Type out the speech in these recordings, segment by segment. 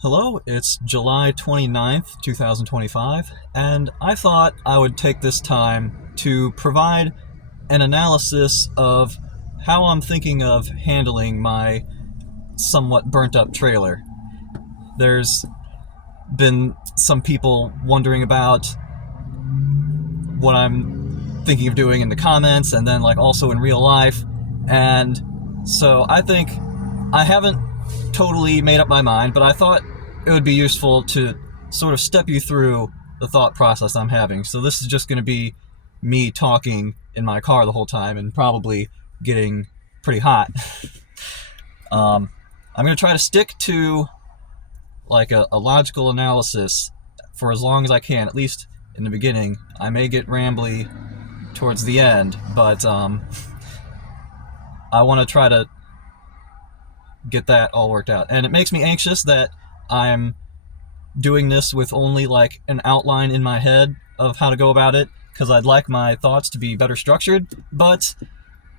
Hello, it's July 29th, 2025, and I thought I would take this time to provide an analysis of how I'm thinking of handling my somewhat burnt up trailer. There's been some people wondering about what I'm thinking of doing in the comments and then also in real life, and so I think I haven't totally made up my mind, but I thought it would be useful to sort of step you through the thought process I'm having. So this is just going to be me talking in my car the whole time and probably getting pretty hot. I'm going to try to stick to a logical analysis for as long as I can, at least in the beginning. I may get rambly towards the end, but I want to try to get that all worked out. And it makes me anxious that I'm doing this with only an outline in my head of how to go about it, because I'd like my thoughts to be better structured. But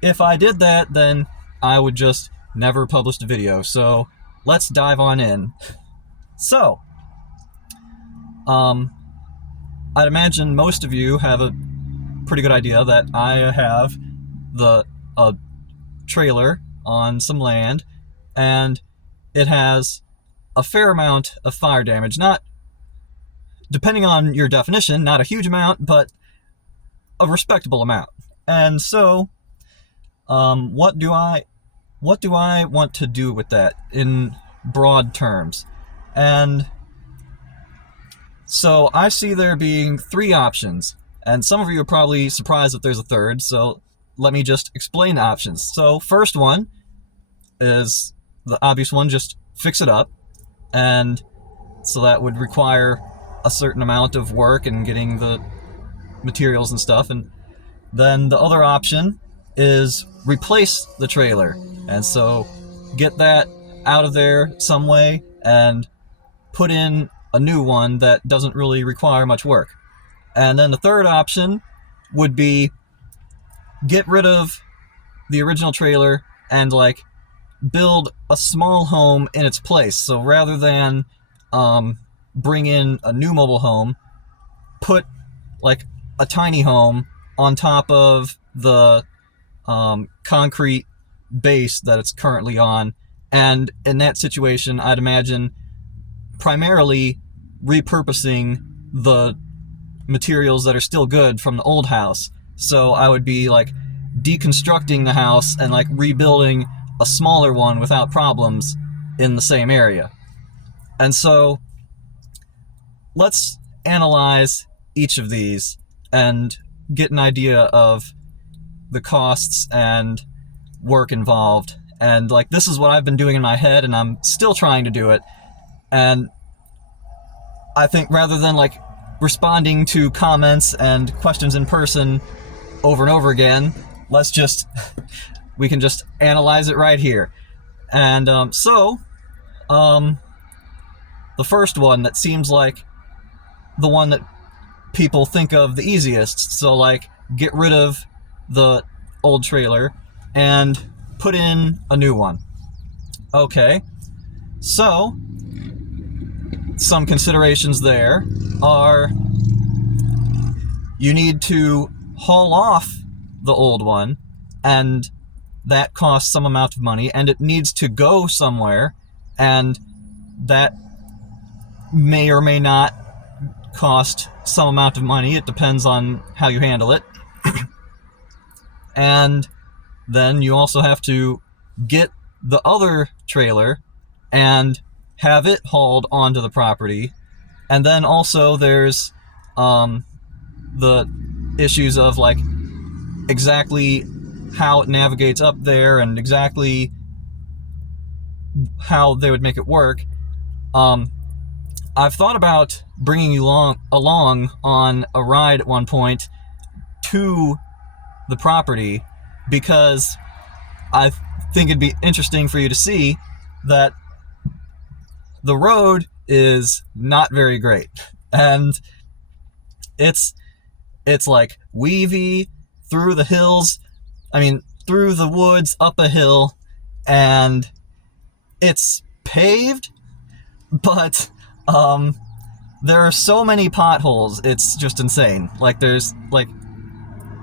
if I did that, then I would just never publish the video. So let's dive on in. So, I'd imagine most of you have a pretty good idea that I have a trailer on some land, and it has a fair amount of fire damage. Not, depending on your definition, not a huge amount, but a respectable amount. And so, what do I want to do with that in broad terms? And so I see there being three options, and some of you are probably surprised that there's a third, so let me just explain the options. So first one is the obvious one, just fix it up. And so that would require a certain amount of work and getting the materials and stuff. And then the other option is replace the trailer. And so get that out of there some way and put in a new one that doesn't really require much work. And then the third option would be get rid of the original trailer and build a small home in its place. So rather than bring in a new mobile home, put a tiny home on top of the concrete base that it's currently on. And in that situation, I'd imagine primarily repurposing the materials that are still good from the old house. So I would be deconstructing the house and rebuilding a smaller one without problems in the same area. And so let's analyze each of these and get an idea of the costs and work involved. And this is what I've been doing in my head, and I'm still trying to do it. And I think rather than responding to comments and questions in person over and over again, we can just analyze it right here. And the first one that seems like the one that people think of the easiest. So get rid of the old trailer and put in a new one. Okay, so some considerations there are you need to haul off the old one, and that costs some amount of money, and it needs to go somewhere, and that may or may not cost some amount of money. It depends on how you handle it. And then you also have to get the other trailer and have it hauled onto the property. And then also there's the issues of exactly how it navigates up there and exactly how they would make it work. I've thought about bringing you along on a ride at one point to the property, because I think it'd be interesting for you to see that the road is not very great, and it's weavy through the hills. I mean, through the woods, up a hill, and it's paved, but there are so many potholes, it's just insane. Like,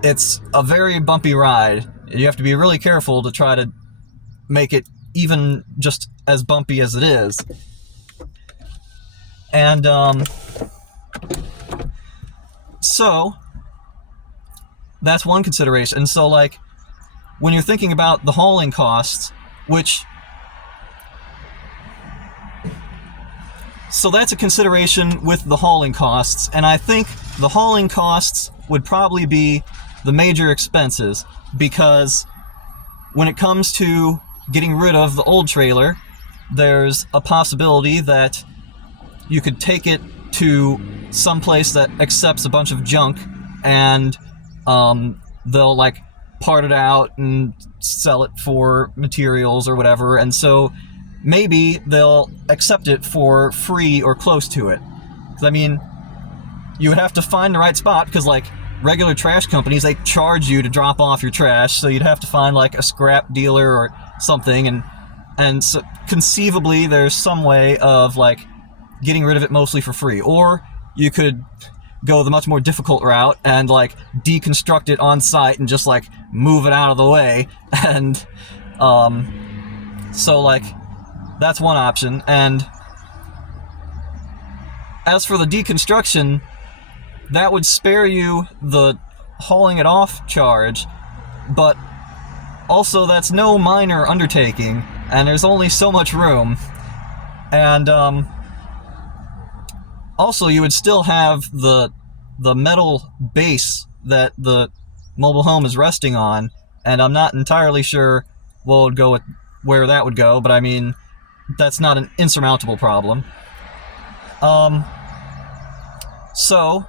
it's a very bumpy ride. You have to be really careful to try to make it even just as bumpy as it is. And, so, that's one consideration. And so, like, when you're thinking about the hauling costs, so that's a consideration with the hauling costs, and I think the hauling costs would probably be the major expenses, because when it comes to getting rid of the old trailer, there's a possibility that you could take it to some place that accepts a bunch of junk, and they'll like part it out and sell it for materials or whatever, and so maybe they'll accept it for free or close to it. 'Cause, I mean, you would have to find the right spot, because like regular trash companies, they charge you to drop off your trash, so you'd have to find like a scrap dealer or something, and so conceivably there's some way of like getting rid of it mostly for free. Or you could go the much more difficult route and like deconstruct it on site and just like move it out of the way, and so like that's one option. And as for the deconstruction, that would spare you the hauling it off charge, but also that's no minor undertaking, and there's only so much room. And also you would still have the metal base that the mobile home is resting on, and I'm not entirely sure what would go with where that would go, but I mean, that's not an insurmountable problem. So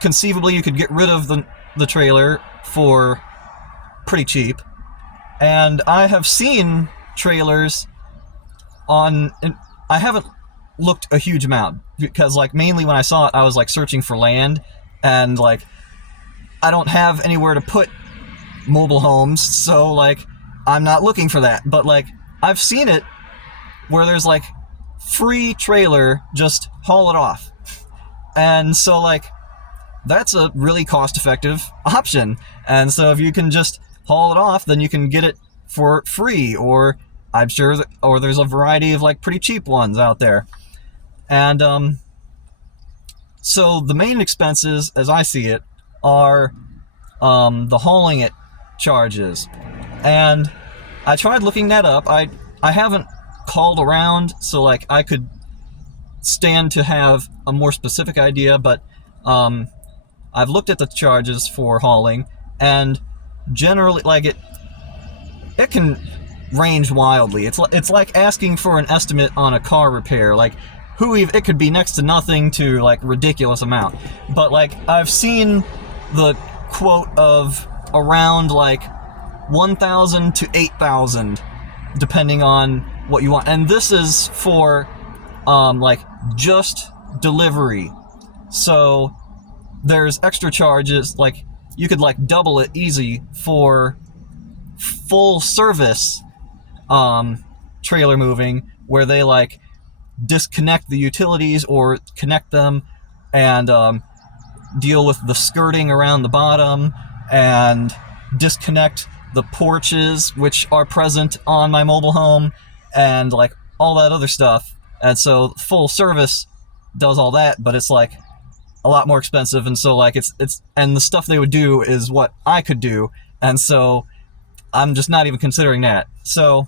conceivably you could get rid of the trailer for pretty cheap, and I have seen trailers I haven't looked a huge amount, because like mainly when I saw it I was like searching for land, and like I don't have anywhere to put mobile homes, so like I'm not looking for that. But like I've seen it where there's like free trailer, just haul it off, and so like that's a really cost-effective option. And so if you can just haul it off, then you can get it for free, or I'm sure or there's a variety of like pretty cheap ones out there. And so the main expenses, as I see it, are the hauling it charges. And I tried looking that up. I haven't called around, so like I could stand to have a more specific idea, but I've looked at the charges for hauling, and generally, like it can range wildly. It's like asking for an estimate on a car repair. Like it could be next to nothing to like ridiculous amount. But like I've seen the quote of around like 1,000 to 8,000, depending on what you want. And this is for like just delivery. So there's extra charges, like you could like double it easy for full service trailer moving, where they like disconnect the utilities or connect them, and deal with the skirting around the bottom, and disconnect the porches which are present on my mobile home, and like all that other stuff. And so full service does all that, but it's like a lot more expensive, and so like it's and the stuff they would do is what I could do, and so I'm just not even considering that. So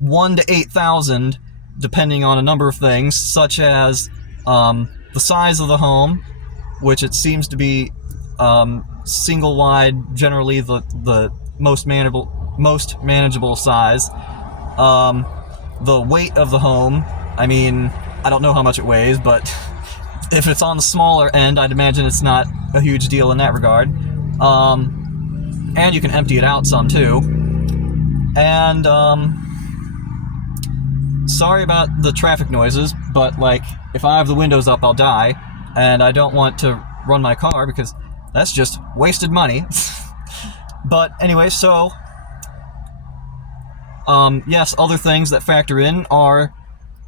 1 to 8,000, depending on a number of things, such as the size of the home, which it seems to be single wide, generally the most manageable size. The weight of the home, I mean, I don't know how much it weighs, but if it's on the smaller end, I'd imagine it's not a huge deal in that regard. And you can empty it out some too. And sorry about the traffic noises, but like if I have the windows up, I'll die, and I don't want to run my car because that's just wasted money. But anyway, so yes, other things that factor in are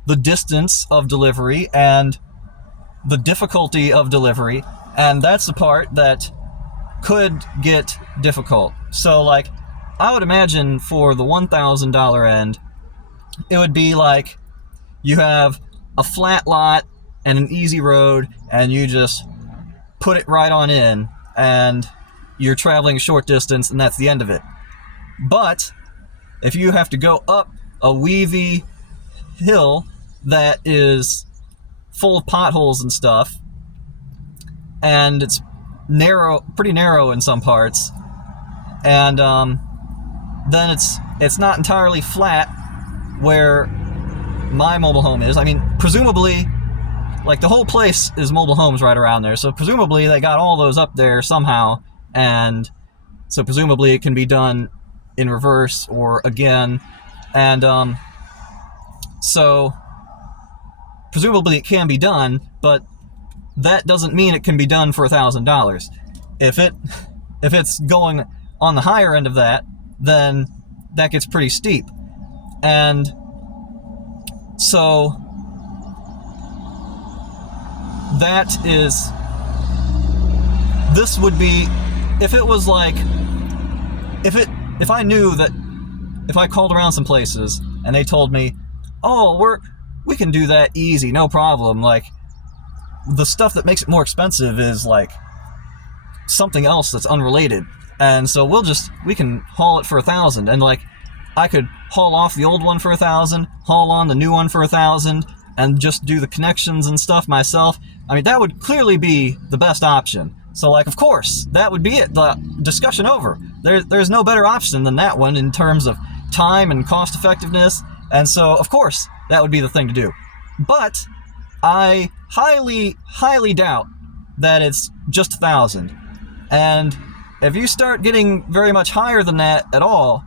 the distance of delivery and the difficulty of delivery, and that's the part that could get difficult. So like, I would imagine for the $1,000 end, it would be like you have a flat lot and an easy road, and you just put it right on in, and you're traveling a short distance, and that's the end of it. But if you have to go up a weavy hill that is full of potholes and stuff, and it's narrow, pretty narrow in some parts, and then it's not entirely flat where my mobile home is. I mean, presumably, like, the whole place is mobile homes right around there, so presumably they got all those up there somehow, and so presumably it can be done in reverse or again, and so presumably it can be done, but that doesn't mean it can be done for $1,000. If it's going on the higher end of that, then that gets pretty steep. And so this would be, if it was like, if I knew that if I called around some places and they told me, oh, we can do that easy, no problem, like, the stuff that makes it more expensive is like something else that's unrelated, and so we can haul it for $1,000, and like, I could haul off the old one for $1,000, haul on the new one for $1,000, and just do the connections and stuff myself. I mean, that would clearly be the best option. So like, of course, that would be it. The discussion over. There's no better option than that one in terms of time and cost effectiveness, and so of course that would be the thing to do. But I highly, highly doubt that it's just $1,000. And if you start getting very much higher than that at all,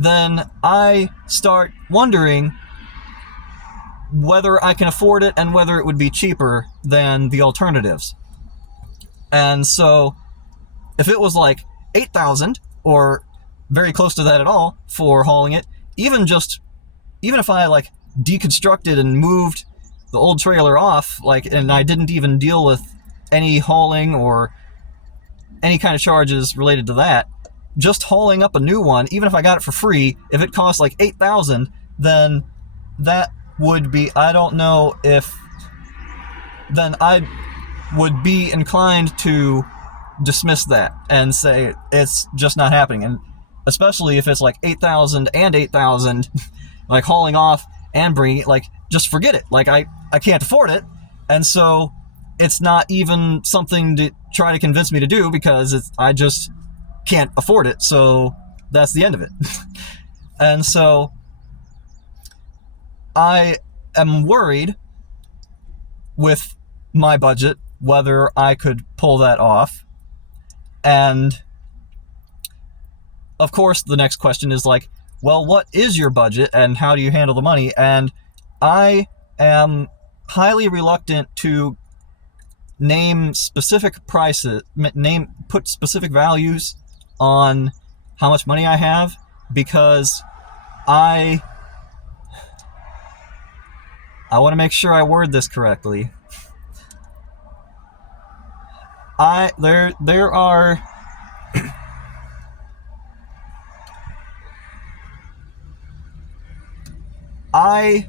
then I start wondering whether I can afford it and whether it would be cheaper than the alternatives. And so if it was like $8,000 or very close to that at all for hauling it, even if I like deconstructed and moved the old trailer off, like, and I didn't even deal with any hauling or any kind of charges related to that, just hauling up a new one, even if I got it for free, if it cost like $8,000, then that would be, I don't know if, then I would be inclined to dismiss that and say it's just not happening. And especially if it's like 8,000 and 8,000, like hauling off and bringing it, like, just forget it. Like, I can't afford it, and so it's not even something to try to convince me to do, because I just can't afford it, so that's the end of it. And so I am worried with my budget whether I could pull that off. And of course the next question is like, well, what is your budget and how do you handle the money? And I am highly reluctant to name specific prices, put specific values on how much money I have, because I want to make sure I word this correctly. There are I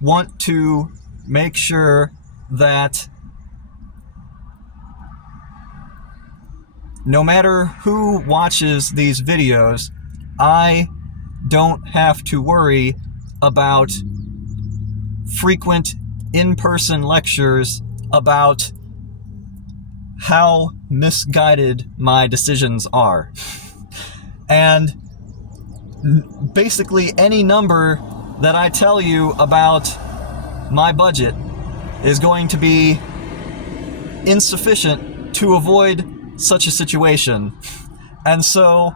want to make sure that no matter who watches these videos, I don't have to worry about frequent in-person lectures about how misguided my decisions are. And basically any number that I tell you about my budget is going to be insufficient to avoid such a situation. And so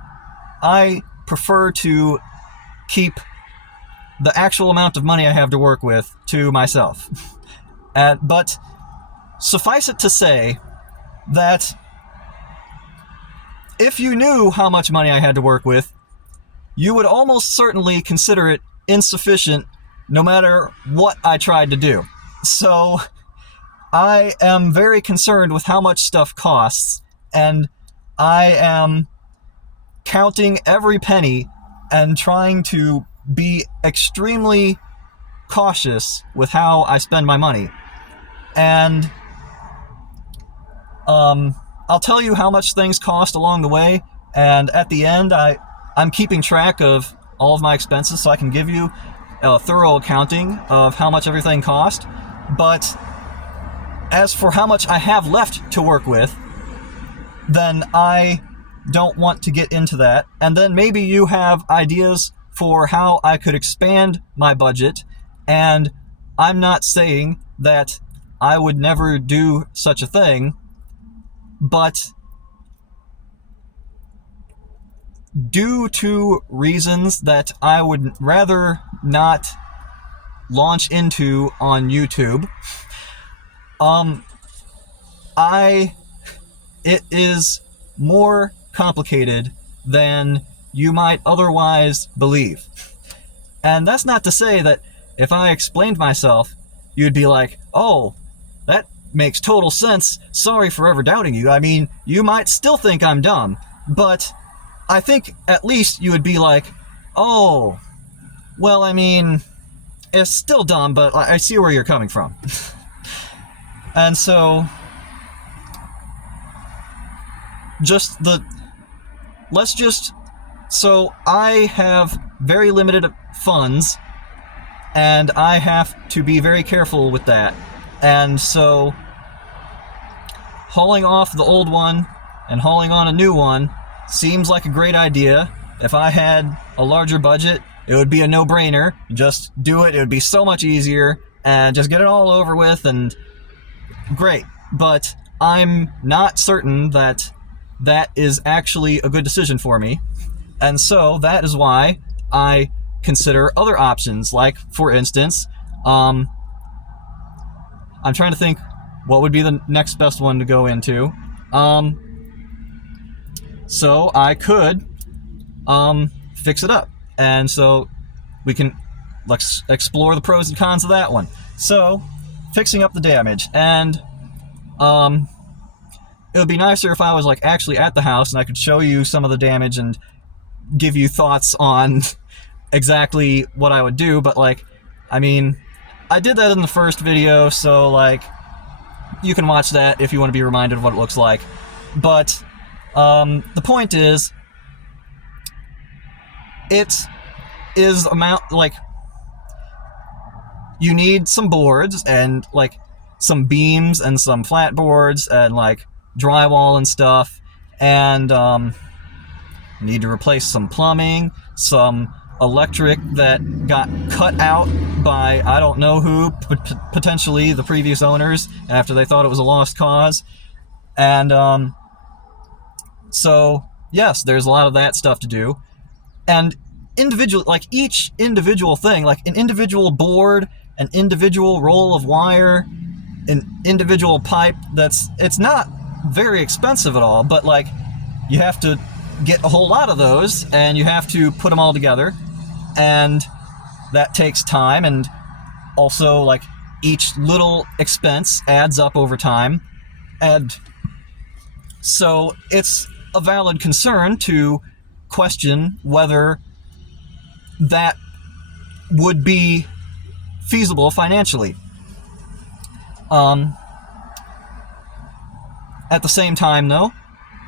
I prefer to keep the actual amount of money I have to work with to myself. But suffice it to say that if you knew how much money I had to work with, you would almost certainly consider it insufficient no matter what I tried to do. So I am very concerned with how much stuff costs, and I am counting every penny and trying to be extremely cautious with how I spend my money. And I'll tell you how much things cost along the way, and at the end I'm keeping track of all of my expenses so I can give you a thorough accounting of how much everything cost. But as for how much I have left to work with, then I don't want to get into that. And then maybe you have ideas for how I could expand my budget, and I'm not saying that I would never do such a thing, but due to reasons that I would rather not launch into on YouTube, it is more complicated than you might otherwise believe. And that's not to say that if I explained myself, you'd be like, oh, that makes total sense. Sorry for ever doubting you. I mean, you might still think I'm dumb, but I think at least you would be like, oh, well, I mean, it's still dumb, but I see where you're coming from. And so, so I have very limited funds, and I have to be very careful with that. And so, hauling off the old one and hauling on a new one seems like a great idea. If I had a larger budget, it would be a no-brainer. Just do it. It would be so much easier, and just get it all over with, and great. But I'm not certain that that is actually a good decision for me. And so that is why I consider other options, like, for instance, I'm trying to think what would be the next best one to go into. So I could fix it up. And so let's explore the pros and cons of that one. So, fixing up the damage. And it would be nicer if I was like actually at the house and I could show you some of the damage and give you thoughts on exactly what I would do. But like, I mean, I did that in the first video, so like, you can watch that if you want to be reminded of what it looks like. But the point is, it is you need some boards and like some beams and some flat boards and like drywall and stuff, and need to replace some plumbing, some electric that got cut out by I don't know who, potentially the previous owners after they thought it was a lost cause. And so yes, there's a lot of that stuff to do. And each individual thing, like an individual board, an individual roll of wire, an individual pipe, it's not very expensive at all, but like, you have to get a whole lot of those, and you have to put them all together, and that takes time, and also like each little expense adds up over time. And so it's a valid concern to question whether that would be feasible financially. At the same time, though,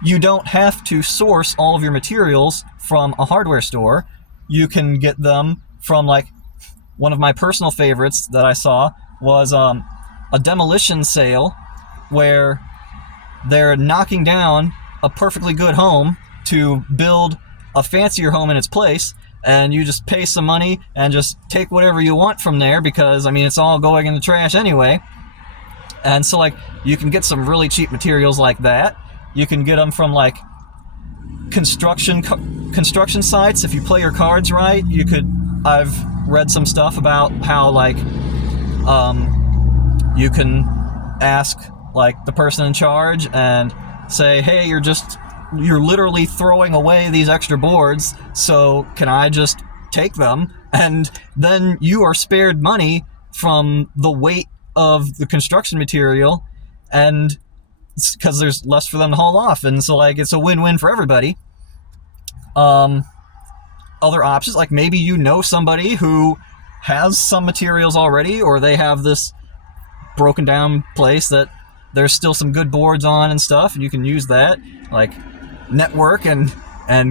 you don't have to source all of your materials from a hardware store. You can get them from, like, one of my personal favorites that I saw was a demolition sale where they're knocking down a perfectly good home to build a fancier home in its place, and you just pay some money and just take whatever you want from there, because, I mean, it's all going in the trash anyway. And so, like, you can get some really cheap materials like that. You can get them from, like, construction sites. If you play your cards right, I've read some stuff about how, like, you can ask, like, the person in charge and say, hey, you're literally throwing away these extra boards, so can I just take them And then you are spared money from the weight of the construction material, and because there's less for them to haul off, and so like it's a win-win for everybody. Other options, like maybe you know somebody who has some materials already, or they have this broken down place that there's still some good boards on and stuff, and you can use that, like network and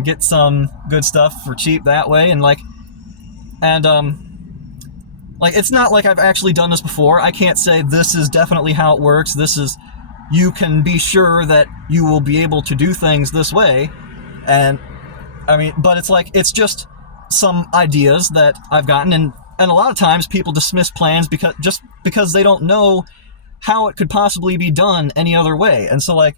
get some good stuff for cheap that way. And like it's not like I've actually done this before. I can't say this is definitely how it works. You can be sure that you will be able to do things this way. And I mean, but it's like, it's just some ideas that I've gotten, and a lot of times people dismiss plans because they don't know how it could possibly be done any other way. And so like,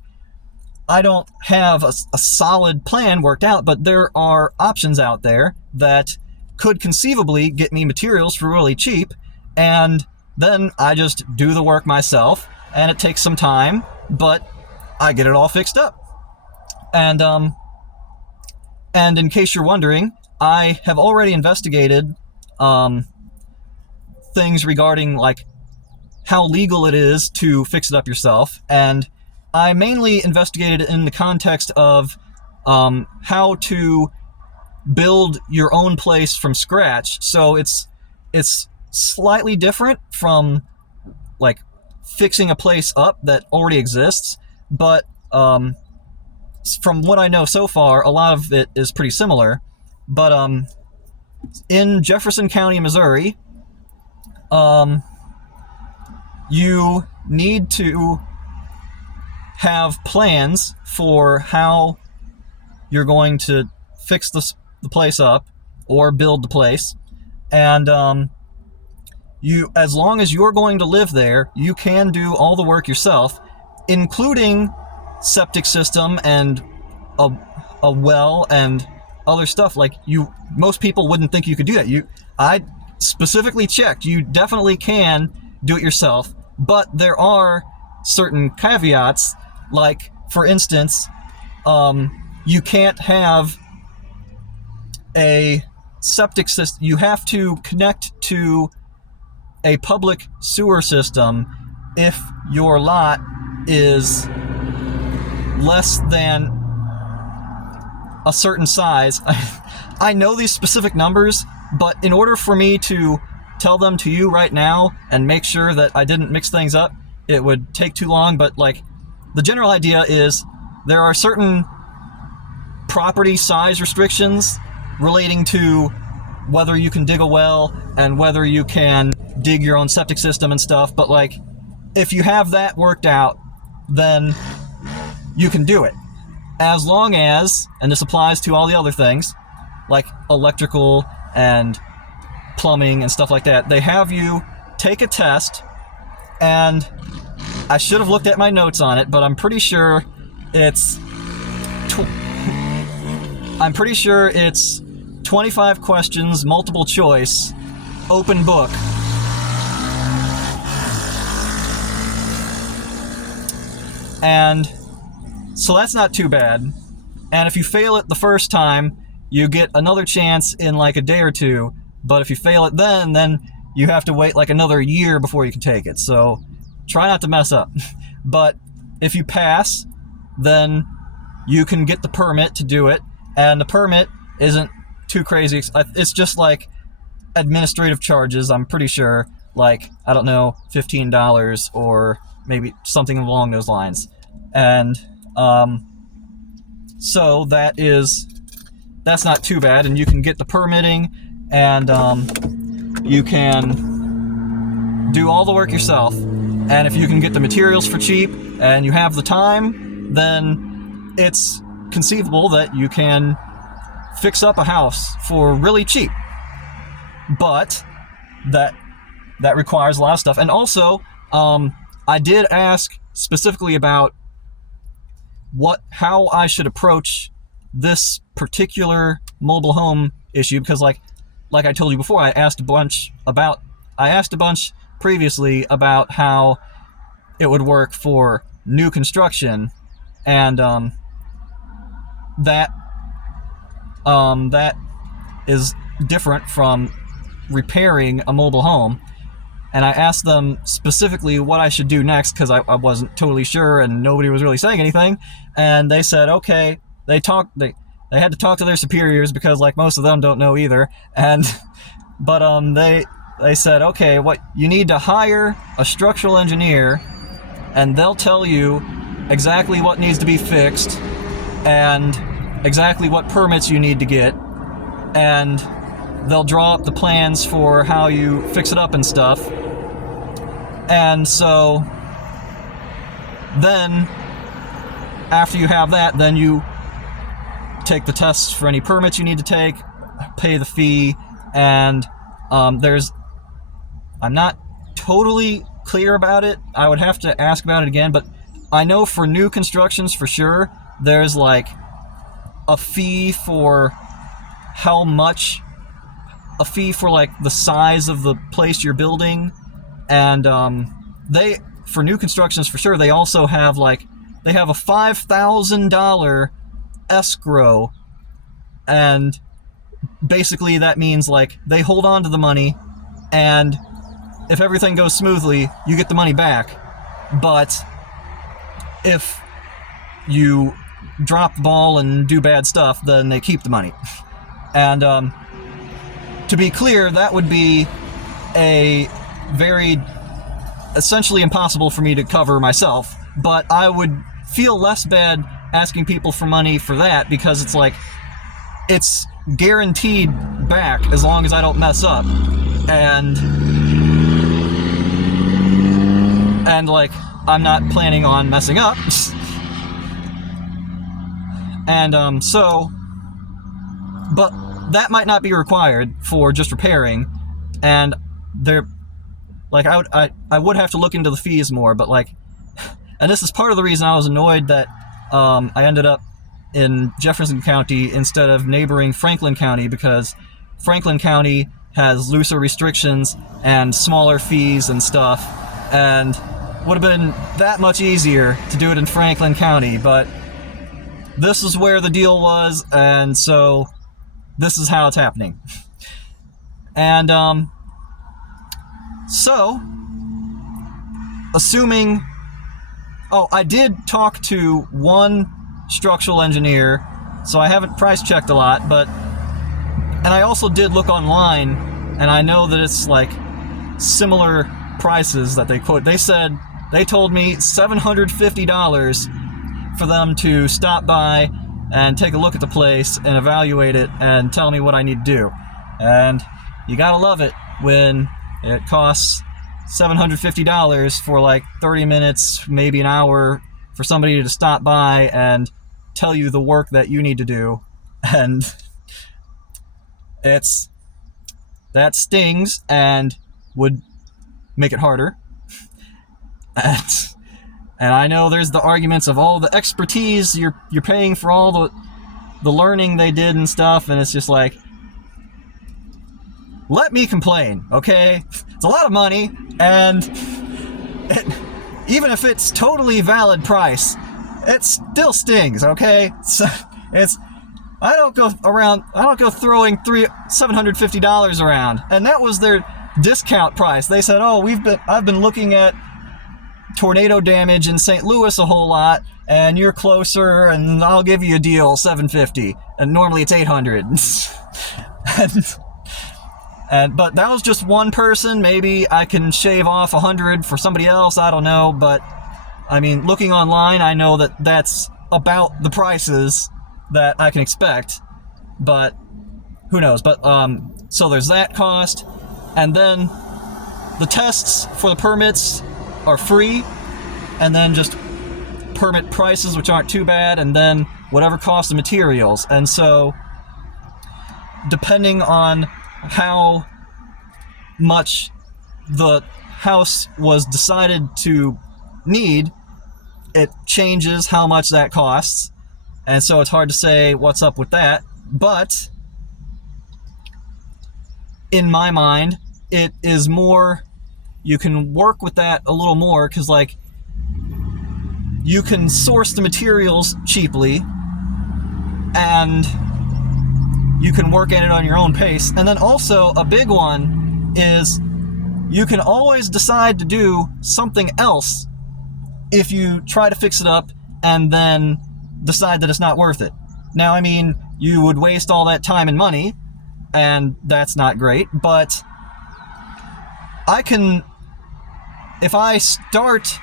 I don't have a solid plan worked out, but there are options out there that could conceivably get me materials for really cheap, and then I just do the work myself, and it takes some time, but I get it all fixed up. And in case you're wondering, I have already investigated things regarding like how legal it is to fix it up yourself, and I mainly investigated it in the context of how to build your own place from scratch. So it's slightly different from like fixing a place up that already exists, but from what I know so far, a lot of it is pretty similar. But in Jefferson County, Missouri, you need to have plans for how you're going to fix the place up or build the place, and as long as you're going to live there, you can do all the work yourself, including septic system and a well and other stuff. Like most people wouldn't think you could do that. I specifically checked. You definitely can do it yourself, but there are certain caveats. Like, for instance, you can't have a septic system. You have to connect to a public sewer system if your lot is less than a certain size. I know these specific numbers, but in order for me to tell them to you right now and make sure that I didn't mix things up, it would take too long. But like, the general idea is there are certain property size restrictions relating to whether you can dig a well and whether you can dig your own septic system and stuff. But like, if you have that worked out, then you can do it. As long as, and this applies to all the other things, like electrical and plumbing and stuff like that, they have you take a test, and I should have looked at my notes on it, but I'm pretty sure it's 25 questions, multiple choice, open book. And so that's not too bad. And if you fail it the first time, you get another chance in like a day or two. But if you fail it then you have to wait like another year before you can take it. So try not to mess up. But if you pass, then you can get the permit to do it. And the permit isn't too crazy. It's just like administrative charges, I'm pretty sure. Like, I don't know, $15 or maybe something along those lines. And so that's not too bad, and you can get the permitting, and you can do all the work yourself. And if you can get the materials for cheap and you have the time, then it's conceivable that you can fix up a house for really cheap. But that requires a lot of stuff. And also, I did ask specifically about how I should approach this particular mobile home issue, because like I told you before, I asked a bunch previously about how it would work for new construction, and that is different from repairing a mobile home, and I asked them specifically what I should do next because I wasn't totally sure and nobody was really saying anything. And they said, okay, they had to talk to their superiors because like most of them don't know either. And but they said, okay, what you need to hire a structural engineer, and they'll tell you exactly what needs to be fixed and exactly what permits you need to get, and they'll draw up the plans for how you fix it up and stuff. And so then after you have that, then you take the tests for any permits you need to take, pay the fee, and I'm not totally clear about it. I would have to ask about it again, but I know for new constructions for sure, there's like a fee for a fee for like the size of the place you're building. And for new constructions for sure, they also have they have a $5,000 escrow, and basically that means like they hold on to the money, and if everything goes smoothly, you get the money back. But if you drop the ball and do bad stuff, then they keep the money. And to be clear, that would be essentially impossible for me to cover myself, but I would feel less bad asking people for money for that because it's like it's guaranteed back as long as I don't mess up, and like I'm not planning on messing up. And but that might not be required for just repairing, and I would have to look into the fees more, but and this is part of the reason I was annoyed that I ended up in Jefferson County instead of neighboring Franklin County, because Franklin County has looser restrictions and smaller fees and stuff, and would have been that much easier to do it in Franklin County, but this is where the deal was, and so this is how it's happening. And so assuming I did talk to one structural engineer, so I haven't price checked a lot, and I also did look online, and I know that it's like similar prices that they quote. They told me $750 for them to stop by and take a look at the place and evaluate it and tell me what I need to do. And you gotta love it when it costs $750 for like 30 minutes, maybe an hour, for somebody to stop by and tell you the work that you need to do. And that stings and would make it harder. And I know there's the arguments of all the expertise you're paying for, all the learning they did and stuff, and it's just like, let me complain, okay? It's a lot of money, and even if it's totally valid price, it still stings, okay? So I don't go throwing $750 around, and that was their discount price. They said, I've been looking at tornado damage in St. Louis a whole lot, and you're closer, and I'll give you a deal, $750, and normally it's $800. But that was just one person. Maybe I can shave off $100 for somebody else, I don't know, but I mean, looking online, I know that that's about the prices that I can expect, but who knows. But so there's that cost, and then the tests for the permits are free, and then just permit prices, which aren't too bad, and then whatever cost of materials. And so depending on how much the house was decided to need, it changes how much that costs, and so it's hard to say what's up with that. But in my mind, it is more, you can work with that a little more, because like you can source the materials cheaply, and you can work at it on your own pace. And then also a big one is you can always decide to do something else if you try to fix it up and then decide that it's not worth it. Now, I mean, you would waste all that time and money, and that's not great, but if I start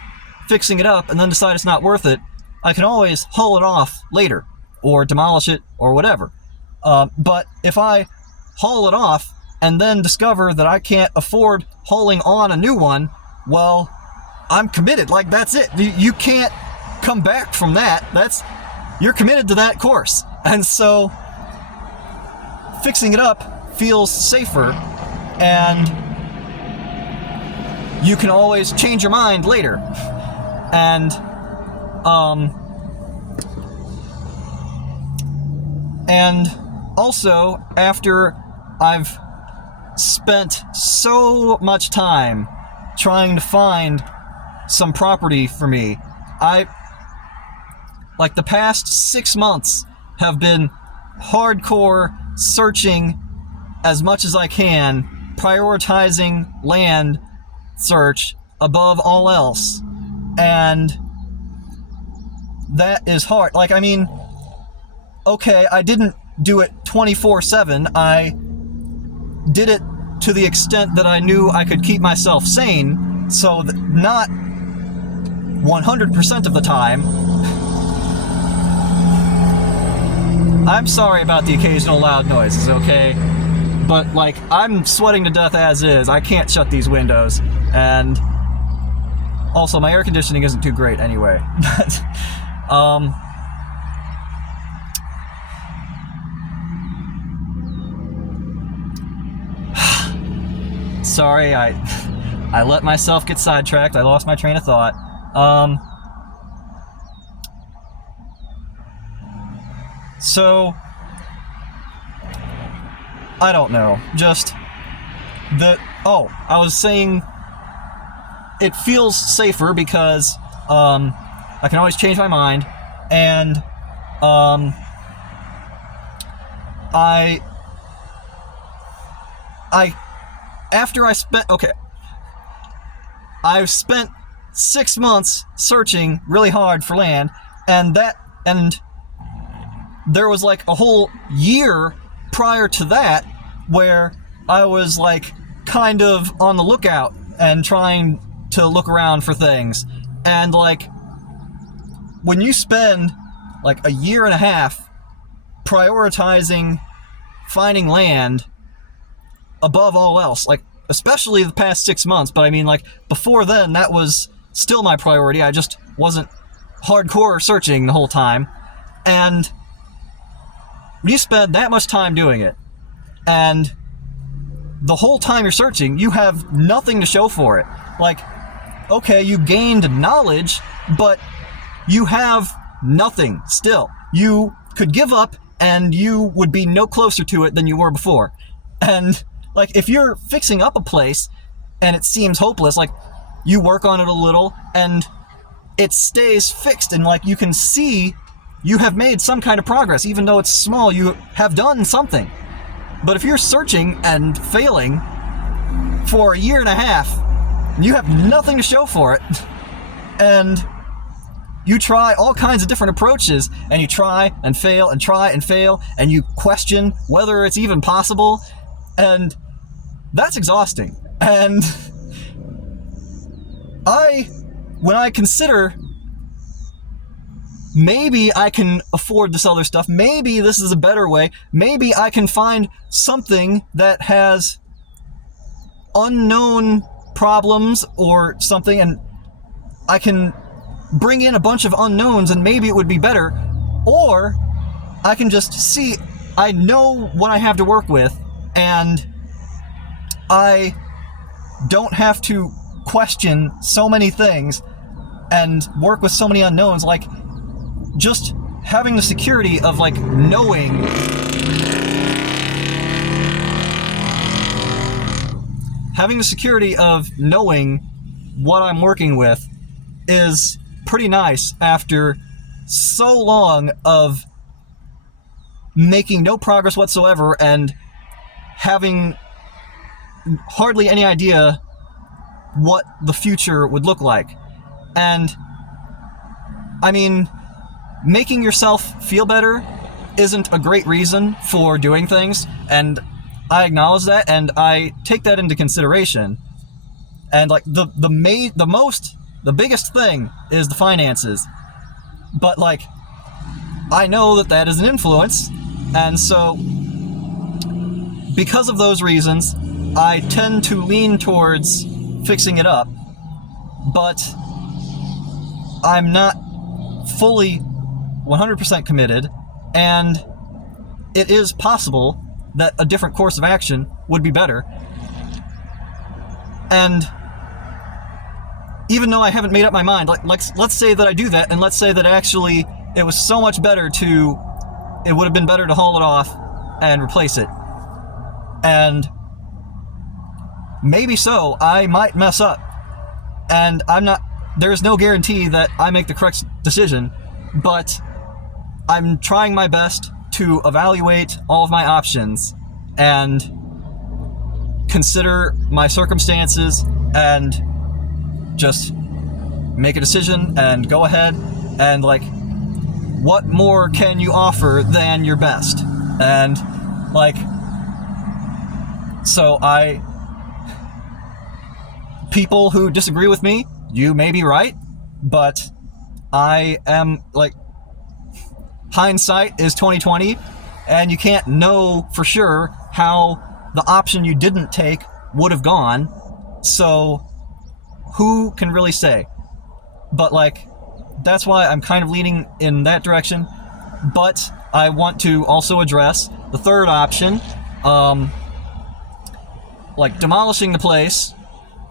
fixing it up and then decide it's not worth it, I can always haul it off later, or demolish it, or whatever. But if I haul it off and then discover that I can't afford hauling on a new one, well, I'm committed. Like, that's it. You can't come back from that. You're committed to that course. And so fixing it up feels safer, and you can always change your mind later. And also, after I've spent so much time trying to find some property for me, like the past 6 months have been hardcore searching as much as I can, prioritizing land search above all else. And that is hard. Like, I mean, okay, I didn't do it 24/7. I did it to the extent that I knew I could keep myself sane, so that not 100% of the time. I'm sorry about the occasional loud noises, okay? But, like, I'm sweating to death as is. I can't shut these windows. And also, my air conditioning isn't too great anyway. Sorry, I let myself get sidetracked. I lost my train of thought. So, I don't know. I was saying it feels safer because I can always change my mind, and I've spent 6 months searching really hard for land, and there was like a whole year prior to that where I was like kind of on the lookout and trying to look around for things. And like, when you spend like a year and a half prioritizing finding land above all else, like especially the past 6 months, but I mean, like, before then that was still my priority. I just wasn't hardcore searching the whole time. And when you spend that much time doing it, and the whole time you're searching, you have nothing to show for it. Like, okay, you gained knowledge, but you have nothing still. You could give up, and you would be no closer to it than you were before. And, like, if you're fixing up a place, and it seems hopeless, like, you work on it a little, and it stays fixed, and, like, you can see you have made some kind of progress. Even though it's small, you have done something. But if you're searching and failing for a year and a half, you have nothing to show for it, and you try all kinds of different approaches, and you try and fail and try and fail, and you question whether it's even possible, and that's exhausting. And when I consider maybe I can afford this other stuff, maybe this is a better way, maybe I can find something that has unknown problems or something, and I can bring in a bunch of unknowns and maybe it would be better. Or I can just see, I know what I have to work with, and I don't have to question so many things and work with so many unknowns. Like, just having the security of, like, knowing what I'm working with is pretty nice after so long of making no progress whatsoever and having hardly any idea what the future would look like. And I mean, making yourself feel better isn't a great reason for doing things, and I acknowledge that, and I take that into consideration. And like the biggest thing is the finances. But like, I know that is an influence, and so because of those reasons, I tend to lean towards fixing it up, but I'm not fully 100% committed, and it is possible that a different course of action would be better. And even though I haven't made up my mind, let's say that I do that, and let's say that actually it was so much better it would have been better to haul it off and replace it. And maybe so, I might mess up. And there's no guarantee that I make the correct decision, but I'm trying my best to evaluate all of my options and consider my circumstances and just make a decision and go ahead and like, what more can you offer than your best? And like, so people who disagree with me, you may be right, but I am like, hindsight is 20/20, and you can't know for sure how the option you didn't take would have gone, so who can really say? But like, that's why I'm kind of leaning in that direction. But I want to also address the third option, like demolishing the place,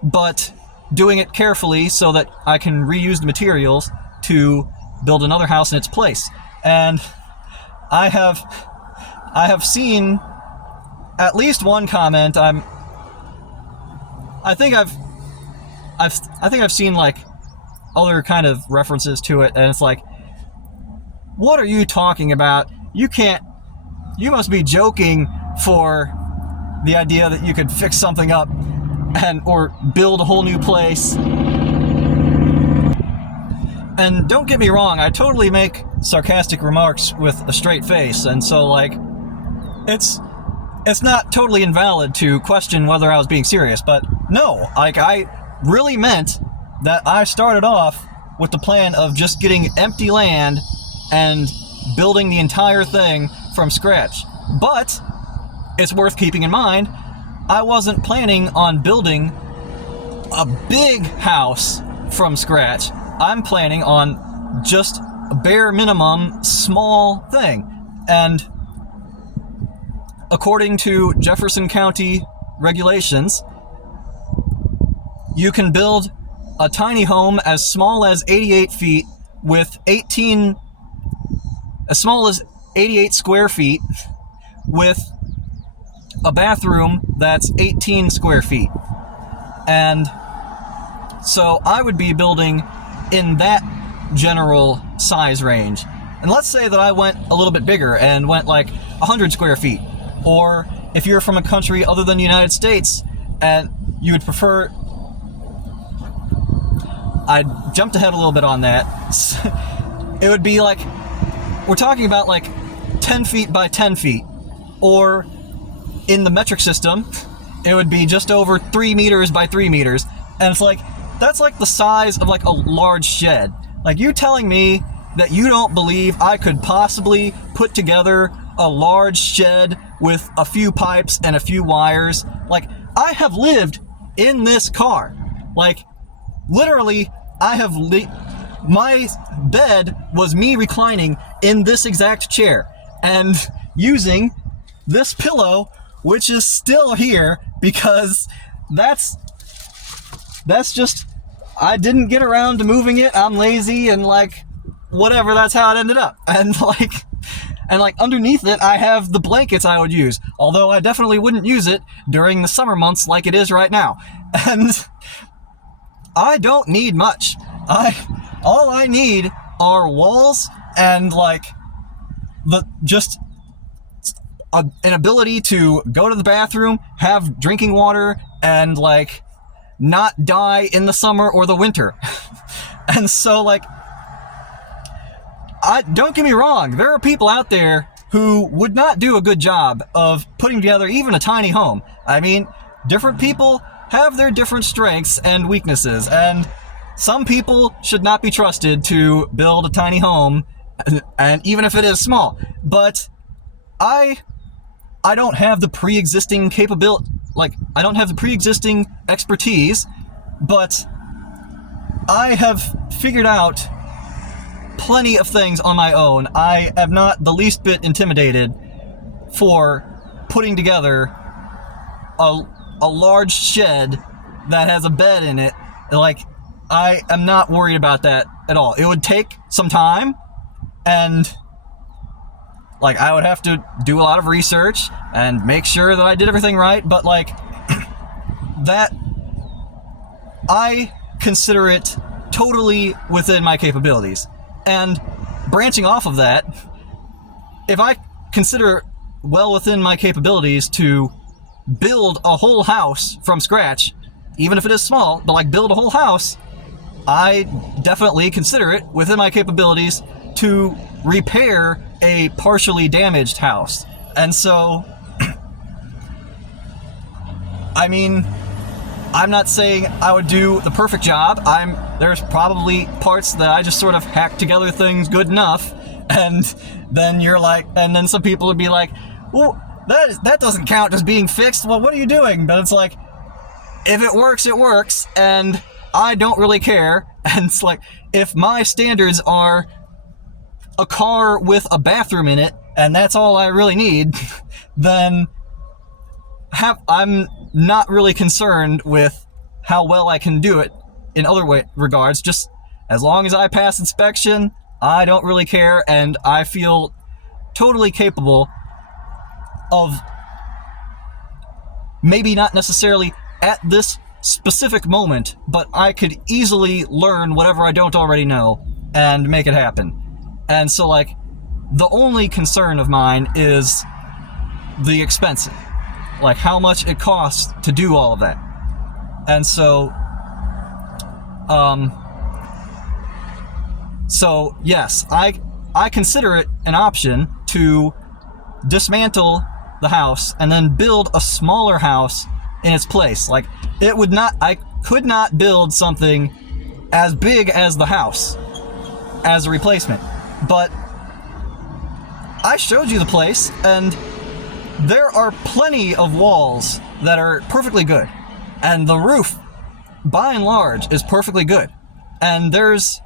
but doing it carefully so that I can reuse the materials to build another house in its place. And I have seen at least one comment. I think I've seen like other kind of references to it, and it's like, what are you talking about? You must be joking for the idea that you could fix something up or build a whole new place. And don't get me wrong, I totally make sarcastic remarks with a straight face, and so like, it's not totally invalid to question whether I was being serious, but no, like, I really meant that I started off with the plan of just getting empty land and building the entire thing from scratch. But it's worth keeping in mind, I wasn't planning on building a big house from scratch. I'm planning on just a bare minimum small thing. And according to Jefferson County regulations, you can build a tiny home as small as 88 feet with as small as 88 square feet with a bathroom that's 18 square feet. And so I would be building in that general size range. And let's say that I went a little bit bigger and went like 100 square feet. Or if you're from a country other than the United States and you would prefer... I jumped ahead a little bit on that. It would be like, we're talking about like 10 feet by 10 feet. Or in the metric system, it would be just over 3 meters by 3 meters. And it's like, that's like the size of like a large shed. Like, you telling me that you don't believe I could possibly put together a large shed with a few pipes and a few wires? Like, I have lived in this car. Like, literally, my bed was me reclining in this exact chair and using this pillow, which is still here because that's just, I didn't get around to moving it. I'm lazy and like, whatever, that's how it ended up. And like underneath it, I have the blankets I would use, although I definitely wouldn't use it during the summer months like it is right now. And I don't need much. All I need are walls and like just an ability to go to the bathroom, have drinking water, and like not die in the summer or the winter. And so like, don't get me wrong, there are people out there who would not do a good job of putting together even a tiny home. I mean, different people have their different strengths and weaknesses, and some people should not be trusted to build a tiny home, and even if it is small. But I don't have the pre-existing capability, like, I don't have the pre-existing expertise, but I have figured out plenty of things on my own. I am not the least bit intimidated for putting together a large shed that has a bed in it. Like, I am not worried about that at all. It would take some time, and like, I would have to do a lot of research and make sure that I did everything right, but like, that, I consider it totally within my capabilities. And branching off of that, if I consider well within my capabilities to build a whole house from scratch, even if it is small, but like build a whole house, I definitely consider it within my capabilities to repair a partially damaged house. And so, I mean, I'm not saying I would do the perfect job. There's probably parts that I just sort of hack together things good enough, and then you're like, and then some people would be like, well, that doesn't count as being fixed. Well, what are you doing? But it's like, if it works, it works, and I don't really care. And it's like, if my standards are a car with a bathroom in it, and that's all I really need, then I'm not really concerned with how well I can do it in other regards. Just as long as I pass inspection, I don't really care, and I feel totally capable of, maybe not necessarily at this specific moment, but I could easily learn whatever I don't already know and make it happen. And so like, the only concern of mine is the expense, like how much it costs to do all of that. And so yes, I consider it an option to dismantle the house and then build a smaller house in its place. Like, I could not build something as big as the house as a replacement. But I showed you the place, and there are plenty of walls that are perfectly good. And the roof, by and large, is perfectly good. And there's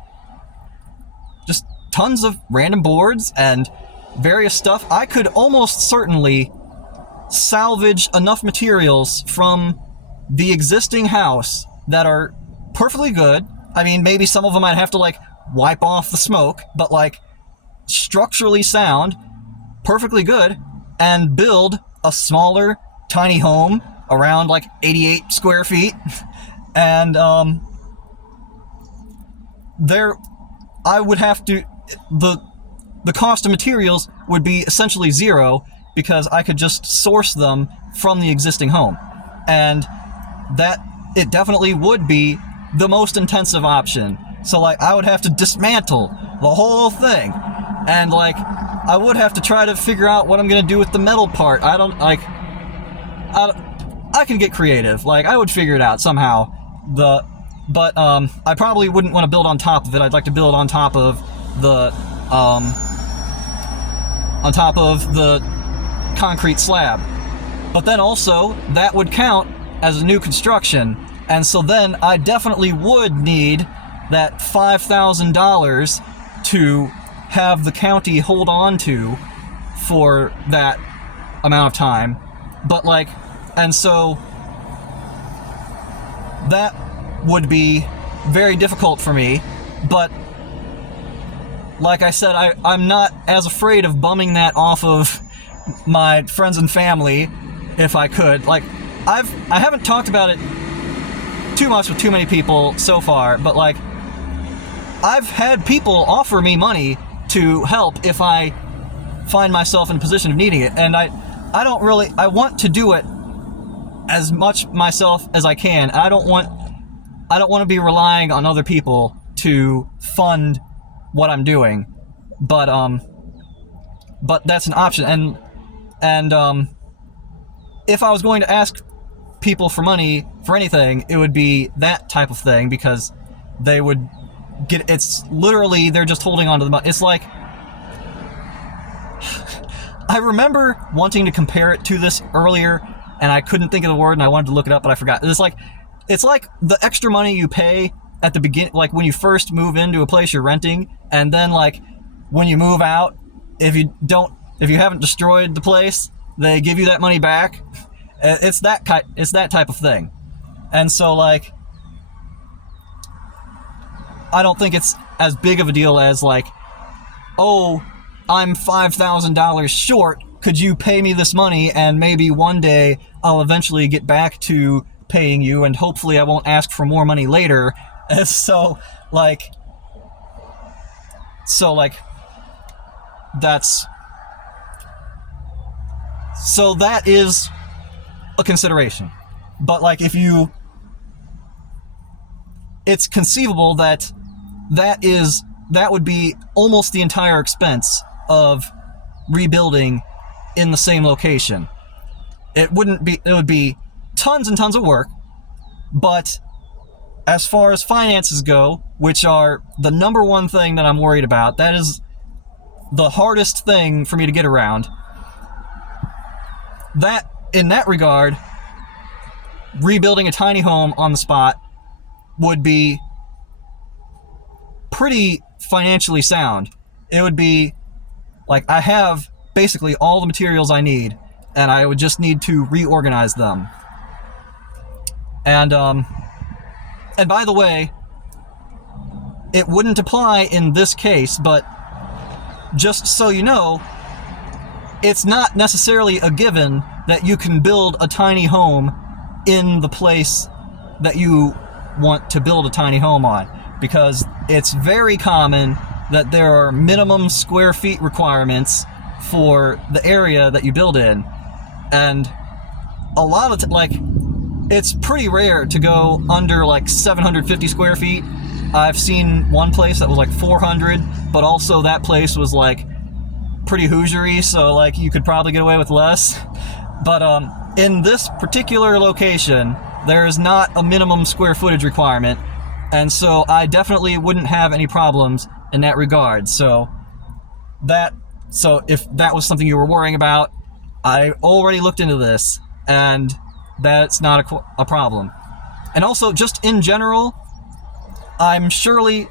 just tons of random boards and various stuff. I could almost certainly salvage enough materials from the existing house that are perfectly good. I mean, maybe some of them I'd have to like wipe off the smoke, but like structurally sound, perfectly good, and build a smaller, tiny home around like 88 square feet. And I would have to, the cost of materials would be essentially zero, because I could just source them from the existing home. And that, it definitely would be the most intensive option. So like, I would have to dismantle the whole thing, and like, I would have to try to figure out what I'm gonna do with the metal part. I can get creative. Like, I would figure it out somehow. But I probably wouldn't want to build on top of it. I'd like to build on top of the concrete slab. But then also, that would count as a new construction, and so then I definitely would need that $5,000 to have the county hold on to for that amount of time. But like, and so that would be very difficult for me. But like I said, I'm not as afraid of bumming that off of my friends and family if I could. Like, I haven't talked about it too much with too many people so far, but like, I've had people offer me money to help if I find myself in a position of needing it, and I want to do it as much myself as I can. I don't want to be relying on other people to fund what I'm doing. But that's an option. And if I was going to ask people for money for anything, it would be that type of thing, because they would get, it's literally, they're just holding on to the money. It's like, I remember wanting to compare it to this earlier, and I couldn't think of the word, and I wanted to look it up, but I forgot. It's like the extra money you pay at the beginning, like when you first move into a place you're renting, and then like when you move out, if you haven't destroyed the place, they give you that money back. It's that type of thing. And so, like, I don't think it's as big of a deal as like, oh, I'm $5,000 short, could you pay me this money, and maybe one day I'll eventually get back to paying you, and hopefully I won't ask for more money later. And so that is a consideration. But like, it's conceivable that would be almost the entire expense of rebuilding in the same location. It would be tons and tons of work, but as far as finances go, which are the number one thing that I'm worried about, that is the hardest thing for me to get around. That, in that regard, rebuilding a tiny home on the spot would be pretty financially sound. It would be like, I have basically all the materials I need, and I would just need to reorganize them. And by the way, it wouldn't apply in this case, but just so you know, it's not necessarily a given that you can build a tiny home in the place that you want to build a tiny home on, because it's very common that there are minimum square feet requirements for the area that you build in. And a lot of it's pretty rare to go under like 750 square feet. I've seen one place that was like 400, but also that place was like pretty Hoosiery, so like you could probably get away with less. But in this particular location, there is not a minimum square footage requirement, and so I definitely wouldn't have any problems in that regard. So if that was something you were worrying about, I already looked into this, and that's not a problem. And also, just in general, I'm surely,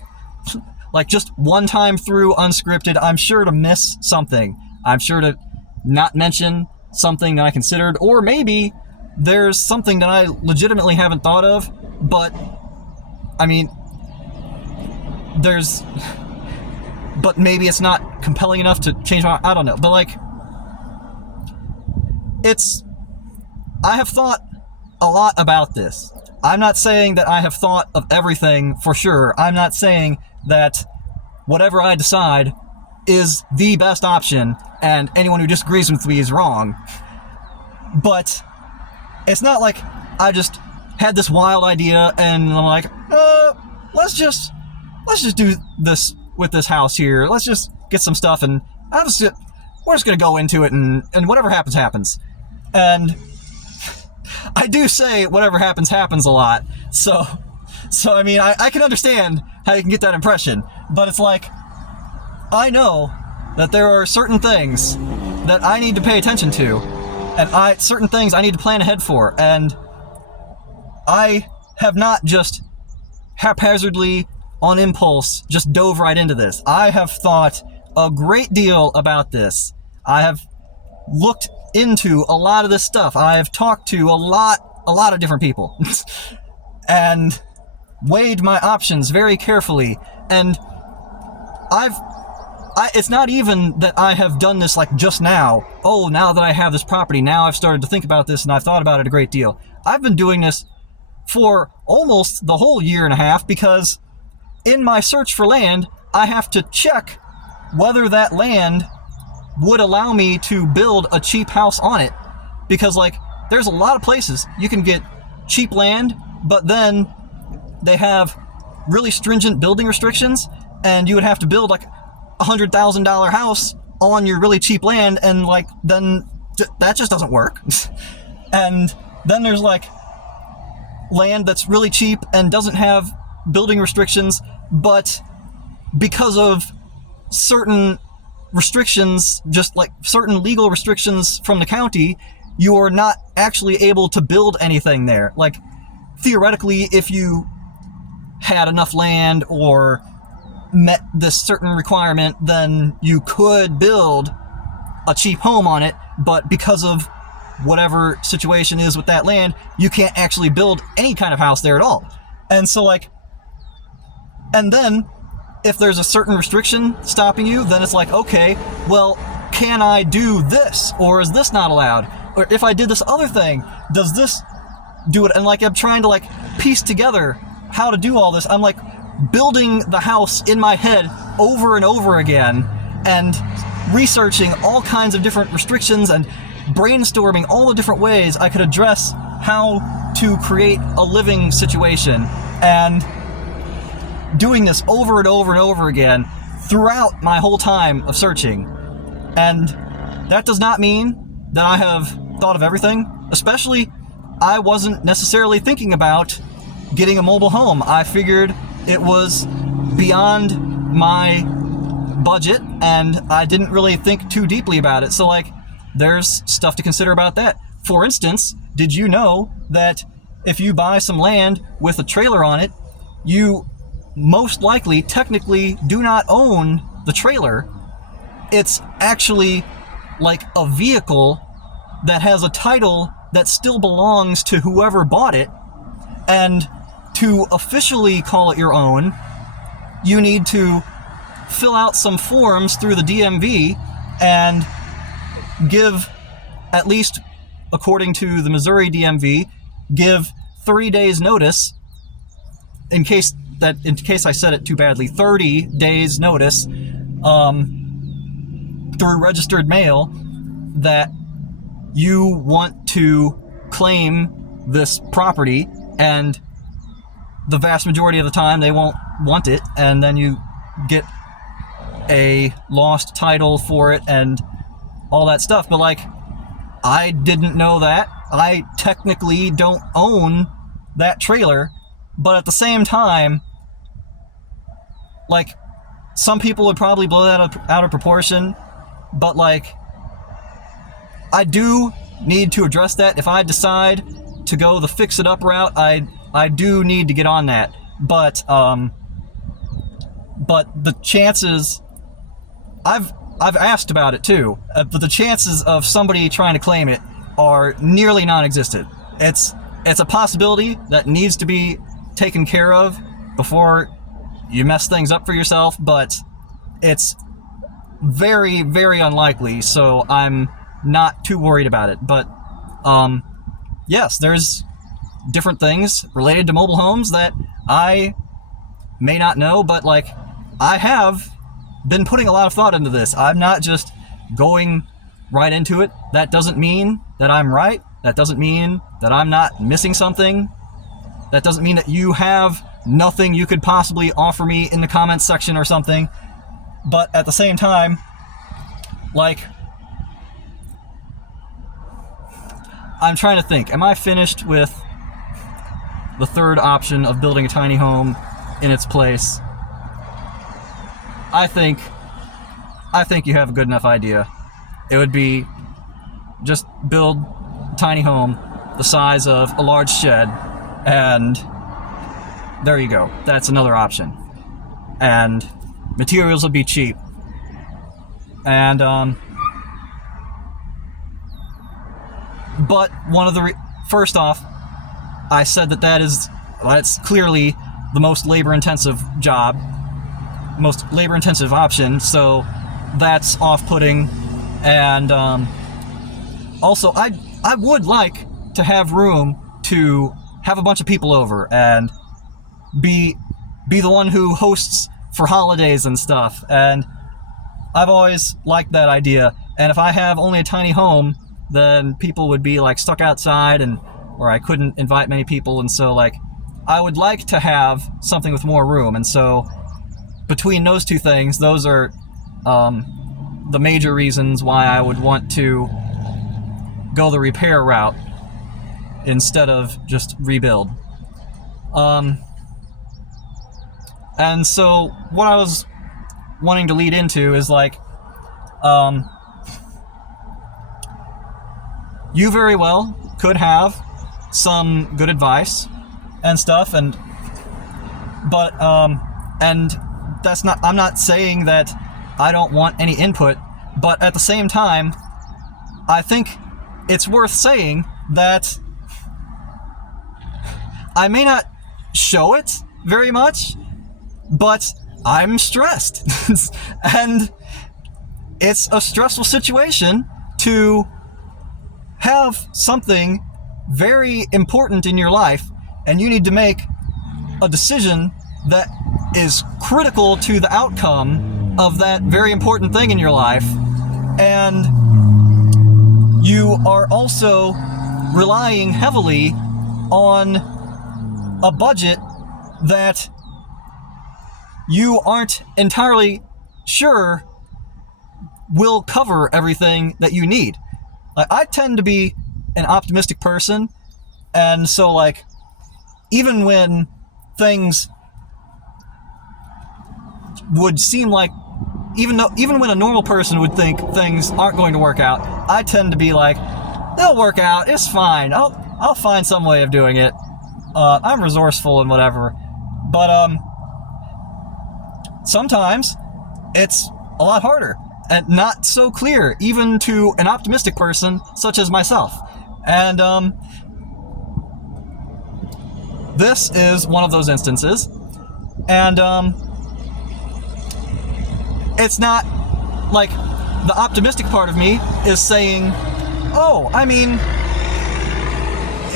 like, just one time through unscripted, I'm sure to miss something. I'm sure to not mention something that I considered, or maybe there's something that I legitimately haven't thought of, but, I mean, but maybe it's not compelling enough to change my, I don't know, but like, I have thought a lot about this. I'm not saying that I have thought of everything for sure. I'm not saying that whatever I decide is the best option, and anyone who disagrees with me is wrong. But it's not like I just had this wild idea and I'm like, let's just do this with this house here. Let's just get some stuff, and we're just gonna go into it, and whatever happens, happens. And I do say whatever happens, happens a lot. So I mean, I can understand how you can get that impression, but it's like, I know that there are certain things that I need to pay attention to, and certain things I need to plan ahead for, and I have not just haphazardly, on impulse, just dove right into this. I have thought a great deal about this. I have looked into a lot of this stuff. I have talked to a lot of different people and weighed my options very carefully. And it's not even that I have done this like just now. Oh, now that I have this property, now I've started to think about this and I've thought about it a great deal. I've been doing this for almost the whole year and a half, because in my search for land, I have to check whether that land would allow me to build a cheap house on it, because like there's a lot of places you can get cheap land, but then they have really stringent building restrictions, and you would have to build like $100,000 house on your really cheap land, and like then that just doesn't work. And then there's like land that's really cheap and doesn't have building restrictions, but because of certain restrictions, just like certain legal restrictions from the county, you are not actually able to build anything there. Like theoretically, if you had enough land or met this certain requirement, then you could build a cheap home on it, but because of whatever situation is with that land, you can't actually build any kind of house there at all. And so like, and then if there's a certain restriction stopping you, then it's like, okay, well, can I do this, or is this not allowed? Or if I did this other thing, does this do it? And like, I'm trying to like piece together how to do all this. I'm like building the house in my head over and over again, and researching all kinds of different restrictions and brainstorming all the different ways I could address how to create a living situation, and doing this over and over and over again throughout my whole time of searching. And that does not mean that I have thought of everything. Especially, I wasn't necessarily thinking about getting a mobile home. I figured it was beyond my budget, and I didn't really think too deeply about it. So like, there's stuff to consider about that. For instance, did you know that if you buy some land with a trailer on it, you most likely technically do not own the trailer? It's actually like a vehicle that has a title that still belongs to whoever bought it, and to officially call it your own, you need to fill out some forms through the DMV and give, at least according to the Missouri DMV, give 30 days notice, in case I said it too badly, 30 days notice through registered mail that you want to claim this property, and the vast majority of the time they won't want it, and then you get a lost title for it and all that stuff. But like, I didn't know that. I technically don't own that trailer, but at the same time, like, some people would probably blow that out of proportion, but like, I do need to address that. If I decide to go the fix it up route, I do need to get on that. But the chances, I've asked about it too, but the chances of somebody trying to claim it are nearly non-existent. It's a possibility that needs to be taken care of before you mess things up for yourself, but it's very, very unlikely, so I'm not too worried about it. But yes, there's different things related to mobile homes that I may not know, but like, I have been putting a lot of thought into this. I'm not just going right into it. That doesn't mean that I'm right. That doesn't mean that I'm not missing something. That doesn't mean that you have nothing you could possibly offer me in the comments section or something. But at the same time, like, I'm trying to think, am I finished with the third option of building a tiny home in its place? I think you have a good enough idea. It would be just build a tiny home the size of a large shed, and there you go. That's another option. And materials will be cheap. And but one of the first off, I said that's clearly the most labor-intensive job, most labor-intensive option, so that's off-putting. And also, I would like to have room to have a bunch of people over and be the one who hosts for holidays and stuff, and I've always liked that idea. And if I have only a tiny home, then people would be like stuck outside, or I couldn't invite many people. And so like I would like to have something with more room. And so between those two things, those are the major reasons why I would want to go the repair route instead of just rebuild. And so what I was wanting to lead into is like, you very well could have some good advice and stuff, but that's not, I'm not saying that I don't want any input, but at the same time, I think it's worth saying that I may not show it very much, but I'm stressed. And it's a stressful situation to have something very important in your life, and you need to make a decision that is critical to the outcome of that very important thing in your life, and you are also relying heavily on a budget that you aren't entirely sure will cover everything that you need. I tend to be an optimistic person, and so like even when things would seem like, even when a normal person would think things aren't going to work out, I tend to be like, they'll work out, it's fine, I'll find some way of doing it. I'm resourceful and whatever. But sometimes it's a lot harder and not so clear, even to an optimistic person such as myself. And this is one of those instances. And it's not like the optimistic part of me is saying, oh, I mean,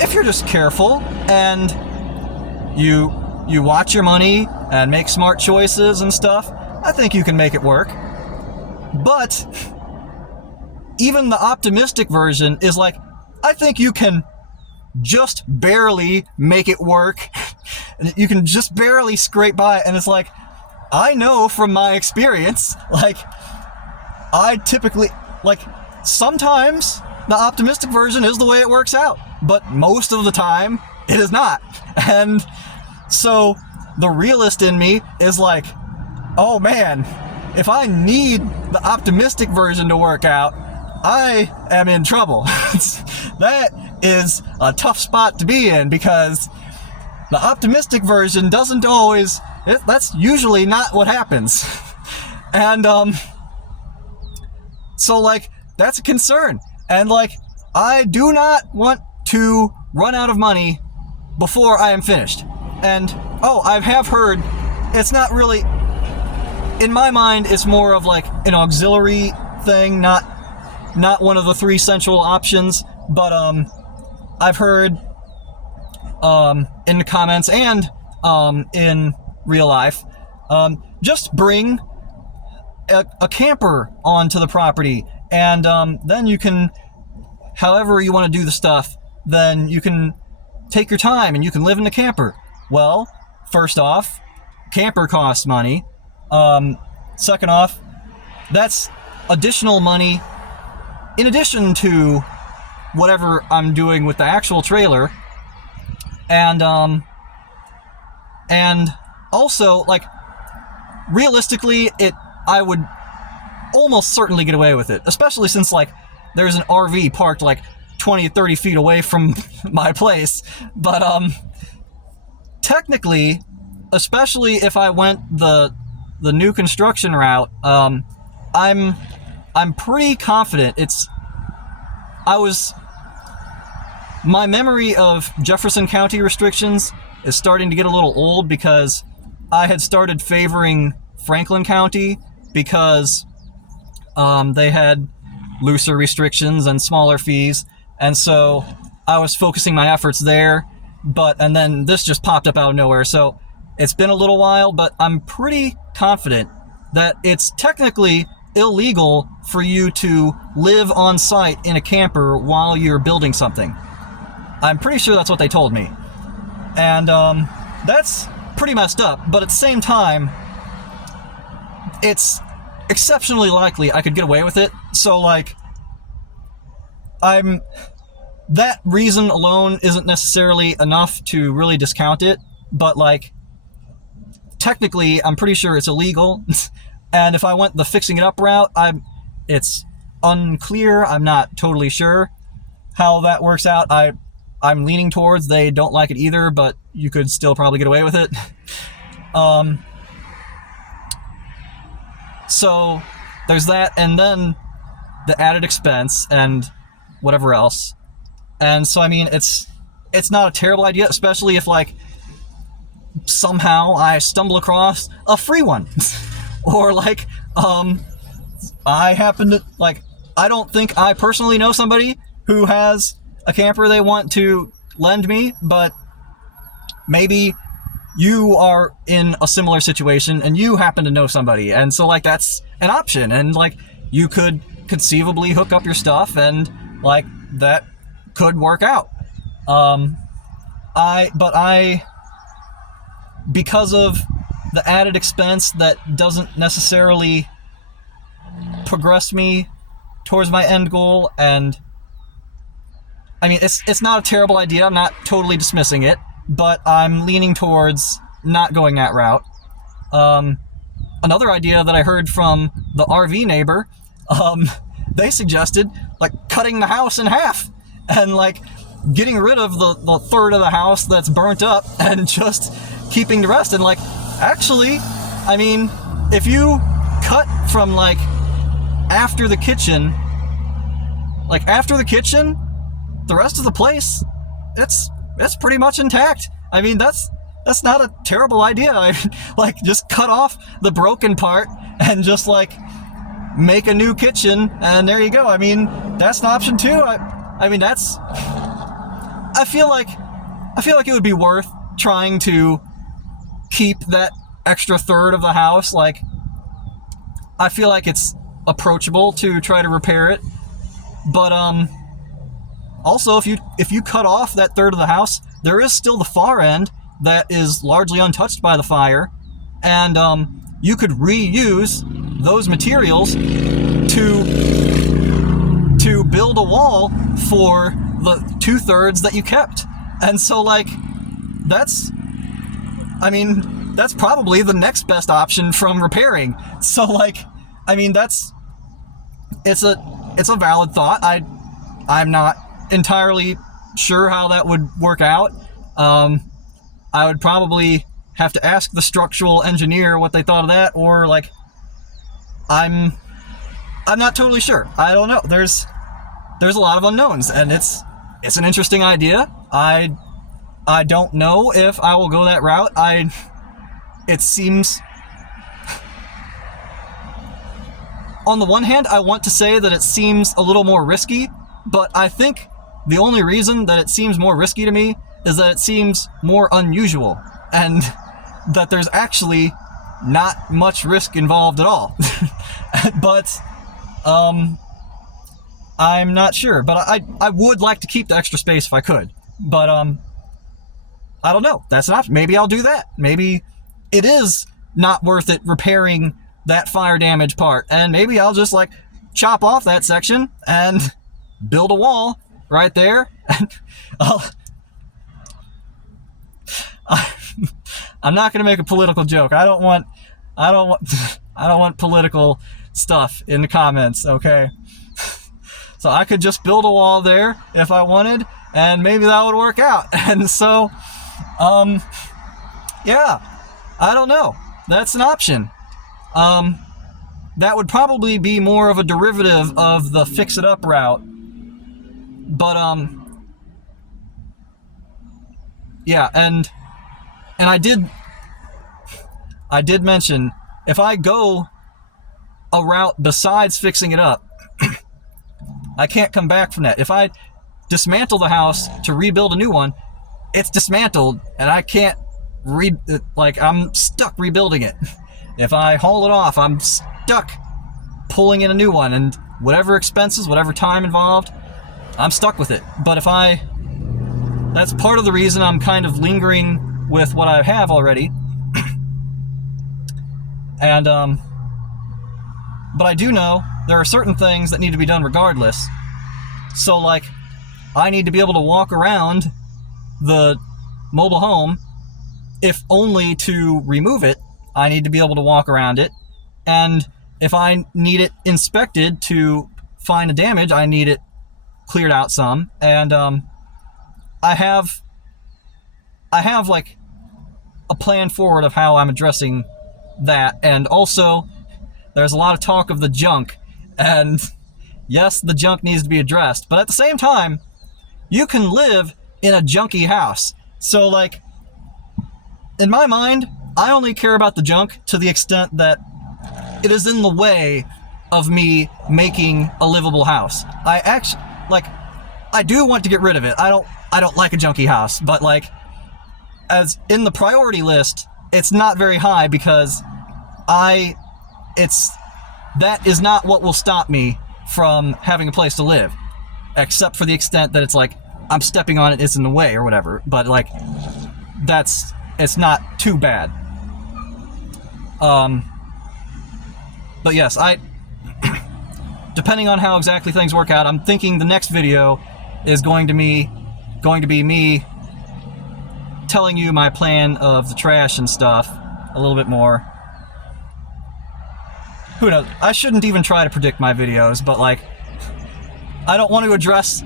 if you're just careful and you watch your money and make smart choices and stuff, I think you can make it work. But even the optimistic version is like, I think you can just barely make it work. You can just barely scrape by. And it's like, I know from my experience, like, I typically, like, sometimes the optimistic version is the way it works out, but most of the time it is not. And so the realist in me is like, oh man, if I need the optimistic version to work out, I am in trouble. That is a tough spot to be in, because the optimistic version doesn't always, that's usually not what happens. And so like, that's a concern. And like, I do not want to run out of money before I am finished. And I have heard, it's not really, in my mind, it's more of like an auxiliary thing, not one of the three central options. But I've heard in the comments and in real life, just bring a camper onto the property, and then you can, however you want to do the stuff, then you can take your time and you can live in the camper. Well, first off, camper costs money. Second off, that's additional money in addition to whatever I'm doing with the actual trailer. And also, like, realistically, I would almost certainly get away with it, especially since, like, there's an RV parked like 20 or 30 feet away from my place. But technically, especially if I went the new construction route, I'm pretty confident my memory of Jefferson County restrictions is starting to get a little old, because I had started favoring Franklin County because they had looser restrictions and smaller fees, and so I was focusing my efforts there. And then this just popped up out of nowhere, so it's been a little while, but I'm pretty confident that it's technically illegal for you to live on site in a camper while you're building something. I'm pretty sure that's what they told me. And that's pretty messed up, but at the same time, it's exceptionally likely I could get away with it. So, like, that reason alone isn't necessarily enough to really discount it, but, like, technically, I'm pretty sure it's illegal. And if I went the fixing it up route, it's unclear. I'm not totally sure how that works out. I'm leaning towards they don't like it either, but you could still probably get away with it. So there's that, and then the added expense and whatever else. And so, I mean, it's not a terrible idea, especially if, like, somehow I stumble across a free one. Or, like, I happen to, like, I don't think I personally know somebody who has a camper they want to lend me, but maybe you are in a similar situation and you happen to know somebody, and so, like, that's an option, and, like, you could conceivably hook up your stuff, and, like, that could work out. Because of the added expense that doesn't necessarily progress me towards my end goal, and I mean, it's not a terrible idea, I'm not totally dismissing it, but I'm leaning towards not going that route. Another idea that I heard from the RV neighbor, they suggested, like, cutting the house in half and, like, getting rid of the third of the house that's burnt up and just keeping the rest. And, like, actually, I mean, if you cut from, like, after the kitchen, the rest of the place, it's pretty much intact. I mean, that's not a terrible idea. I mean, like, just cut off the broken part and just, like, make a new kitchen, and there you go. I mean, that's an option too. I mean, I feel like it would be worth trying to keep that extra third of the house. Like, I feel like it's approachable to try to repair it, but also, if you cut off that third of the house, there is still the far end that is largely untouched by the fire, and you could reuse those materials to build a wall for the 2/3 that you kept. And so, like, that's probably the next best option from repairing. So, like, I mean, it's a valid thought. I'm not entirely sure how that would work out. I would probably have to ask the structural engineer what they thought of that, or, like, I'm not totally sure. I don't know. There's a lot of unknowns, and it's an interesting idea. I don't know if I will go that route. It seems, on the one hand, I want to say that it seems a little more risky, but I think the only reason that it seems more risky to me is that it seems more unusual, and that there's actually not much risk involved at all. But I'm not sure. But I would like to keep the extra space if I could. But I don't know. That's an option. Maybe I'll do that. Maybe it is not worth it repairing that fire damage part, and maybe I'll just, like, chop off that section and build a wall right there. I'm not gonna make a political joke. I don't want political stuff in the comments, okay? So I could just build a wall there if I wanted, and maybe that would work out. And so, yeah, I don't know. That's an option. That would probably be more of a derivative of the fix-it-up route. But, yeah, and I did mention, if I go a route besides fixing it up, I can't come back from that. If I dismantle the house to rebuild a new one, it's dismantled, and I can't I'm stuck rebuilding it. If I haul it off, I'm stuck pulling in a new one, and whatever expenses, whatever time involved, I'm stuck with it. But that's part of the reason I'm kind of lingering with what I have already. And, but I do know there are certain things that need to be done regardless. So, like, I need to be able to walk around the mobile home, if only to remove it. I need to be able to walk around it. And if I need it inspected to find a damage, I need it cleared out some. And I have like a plan forward of how I'm addressing that. And also, there's a lot of talk of the junk, and yes, the junk needs to be addressed, but at the same time, you can live in a junky house. So, like, in my mind, I only care about the junk to the extent that it is in the way of me making a livable house. I do want to get rid of it. I don't like a junky house, but, like, as in the priority list, it's not very high because that is not what will stop me from having a place to live, except for the extent that it's like I'm stepping on it, it's in the way or whatever. But, like, it's not too bad. But yes, depending on how exactly things work out, I'm thinking the next video is going to be me telling you my plan of the trash and stuff a little bit more. Who knows? I shouldn't even try to predict my videos, but, like, I don't want to address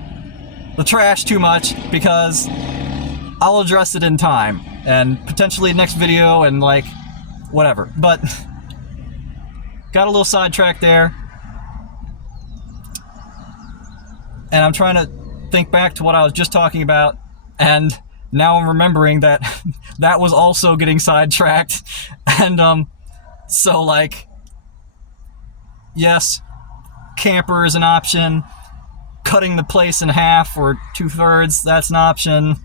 the trash too much because I'll address it in time and potentially next video and, like, whatever. But got a little sidetracked there, and I'm trying to think back to what I was just talking about, and now I'm remembering that that was also getting sidetracked. And so, like, yes, camper is an option. Cutting the place in half or 2/3, that's an option.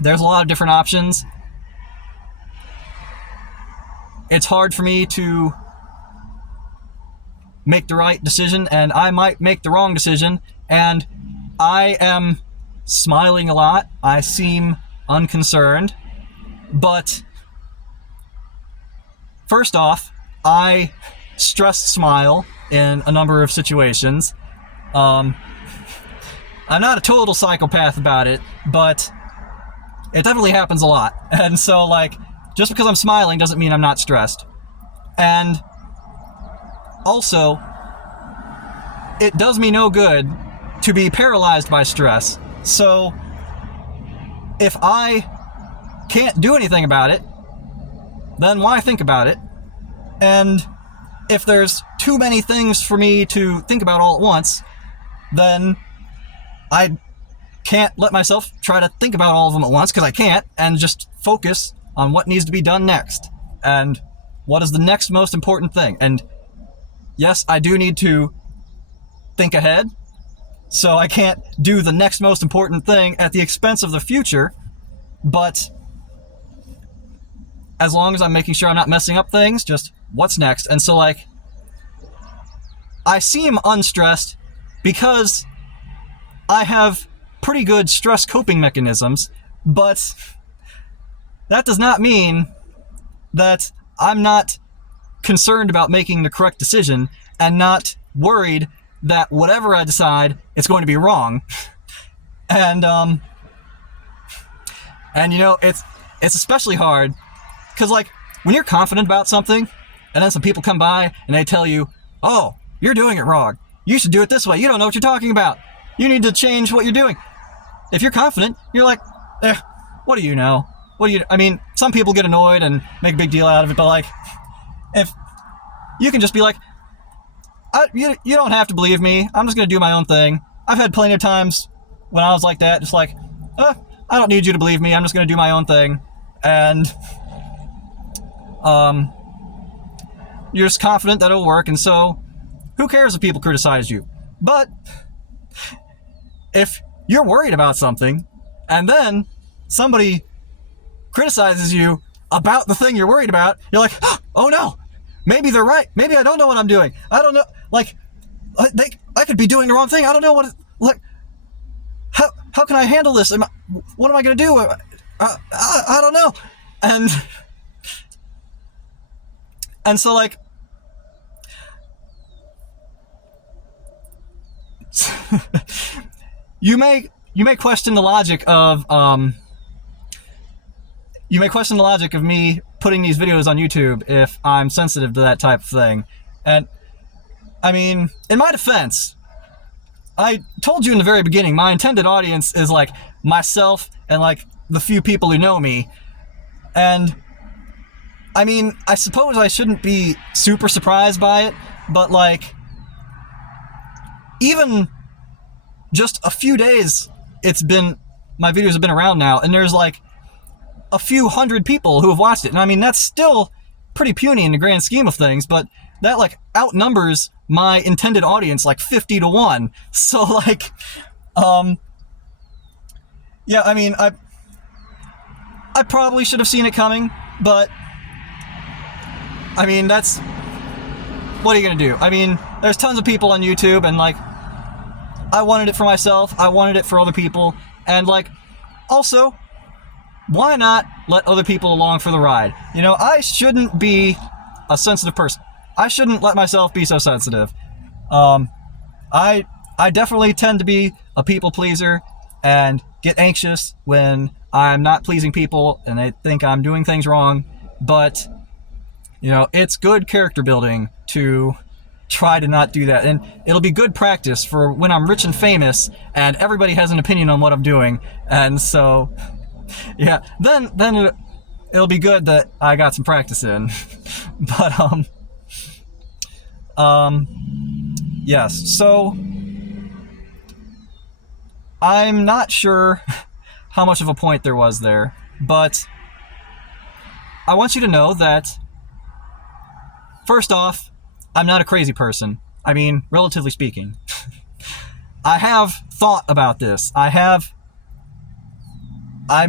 There's a lot of different options. It's hard for me to make the right decision, and I might make the wrong decision, and I am smiling a lot. I seem unconcerned, but first off, I stress smile in a number of situations. I'm not a total psychopath about it, but it definitely happens a lot. And so, like, just because I'm smiling doesn't mean I'm not stressed. And also, it does me no good to be paralyzed by stress. So, if I can't do anything about it, then why think about it? And if there's too many things for me to think about all at once, then I can't let myself try to think about all of them at once, because I can't, and just focus on what needs to be done next, and what is the next most important thing. And yes, I do need to think ahead, so I can't do the next most important thing at the expense of the future, but as long as I'm making sure I'm not messing up things, just what's next. And so, like, I seem unstressed because I have pretty good stress coping mechanisms, but that does not mean that I'm not concerned about making the correct decision and not worried that whatever I decide, it's going to be wrong. And you know, it's especially hard because, like, when you're confident about something and then some people come by and they tell you, oh, you're doing it wrong, you should do it this way, you don't know what you're talking about, you need to change what you're doing. If you're confident, you're like, what do you know? I mean, some people get annoyed and make a big deal out of it, but, like, if you can just be like, you don't have to believe me, I'm just going to do my own thing. I've had plenty of times when I was like that, just like, I don't need you to believe me, I'm just going to do my own thing. And you're just confident that it'll work, and so who cares if people criticize you? But if you're worried about something, and then somebody criticizes you about the thing you're worried about, you're like, oh no, maybe they're right. Maybe I don't know what I'm doing. I don't know. Like, I could be doing the wrong thing. I don't know like, how can I handle this? What am I going to do? I don't know. And so, like, you may question the logic of me putting these videos on YouTube if I'm sensitive to that type of thing. And I mean, in my defense, I told you in the very beginning, my intended audience is like myself and like the few people who know me. And I mean, I suppose I shouldn't be super surprised by it, but like, even just a few days, my videos have been around now, and there's like a few hundred people who have watched it. And I mean, that's still pretty puny in the grand scheme of things, but that like outnumbers my intended audience like 50 to 1. So like, yeah, I mean, I probably should have seen it coming, but I mean, what are you gonna do? I mean, there's tons of people on YouTube, and like, I wanted it for myself, I wanted it for other people, and like, also, why not let other people along for the ride? You know, I shouldn't be a sensitive person. I shouldn't let myself be so sensitive. I definitely tend to be a people pleaser and get anxious when I'm not pleasing people and they think I'm doing things wrong, but you know, it's good character building to try to not do that, and it'll be good practice for when I'm rich and famous and everybody has an opinion on what I'm doing. And so, yeah, then it'll be good that I got some practice in. But yes, so I'm not sure how much of a point there was there, but I want you to know that, first off, I'm not a crazy person. I mean, relatively speaking. I have thought about this. I'm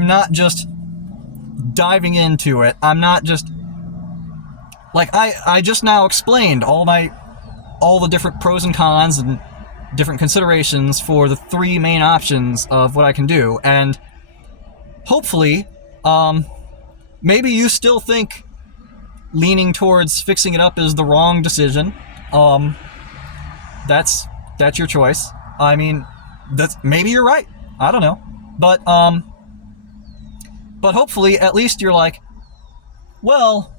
not just diving into it. I'm not just, like, I just now explained all the different pros and cons and different considerations for the three main options of what I can do. And hopefully, maybe you still think leaning towards fixing it up is the wrong decision. That's your choice. I mean, maybe you're right. I don't know. But hopefully at least you're like, well,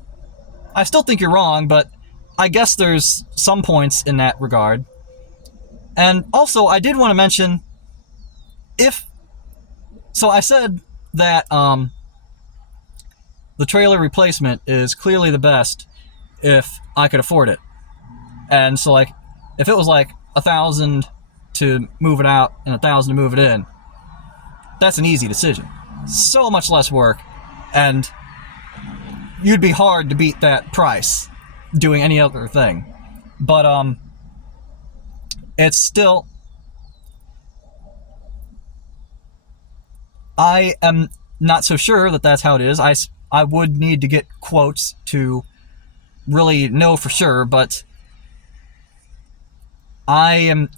I still think you're wrong, but I guess there's some points in that regard. And also, I did want to mention, so I said that the trailer replacement is clearly the best if I could afford it. And so, like, if it was like $1,000 to move it out and $1,000 to move it in, that's an easy decision. So much less work, and you'd be hard to beat that price doing any other thing. But it's still, I am not so sure that that's how it is. I would need to get quotes to really know for sure, but I am,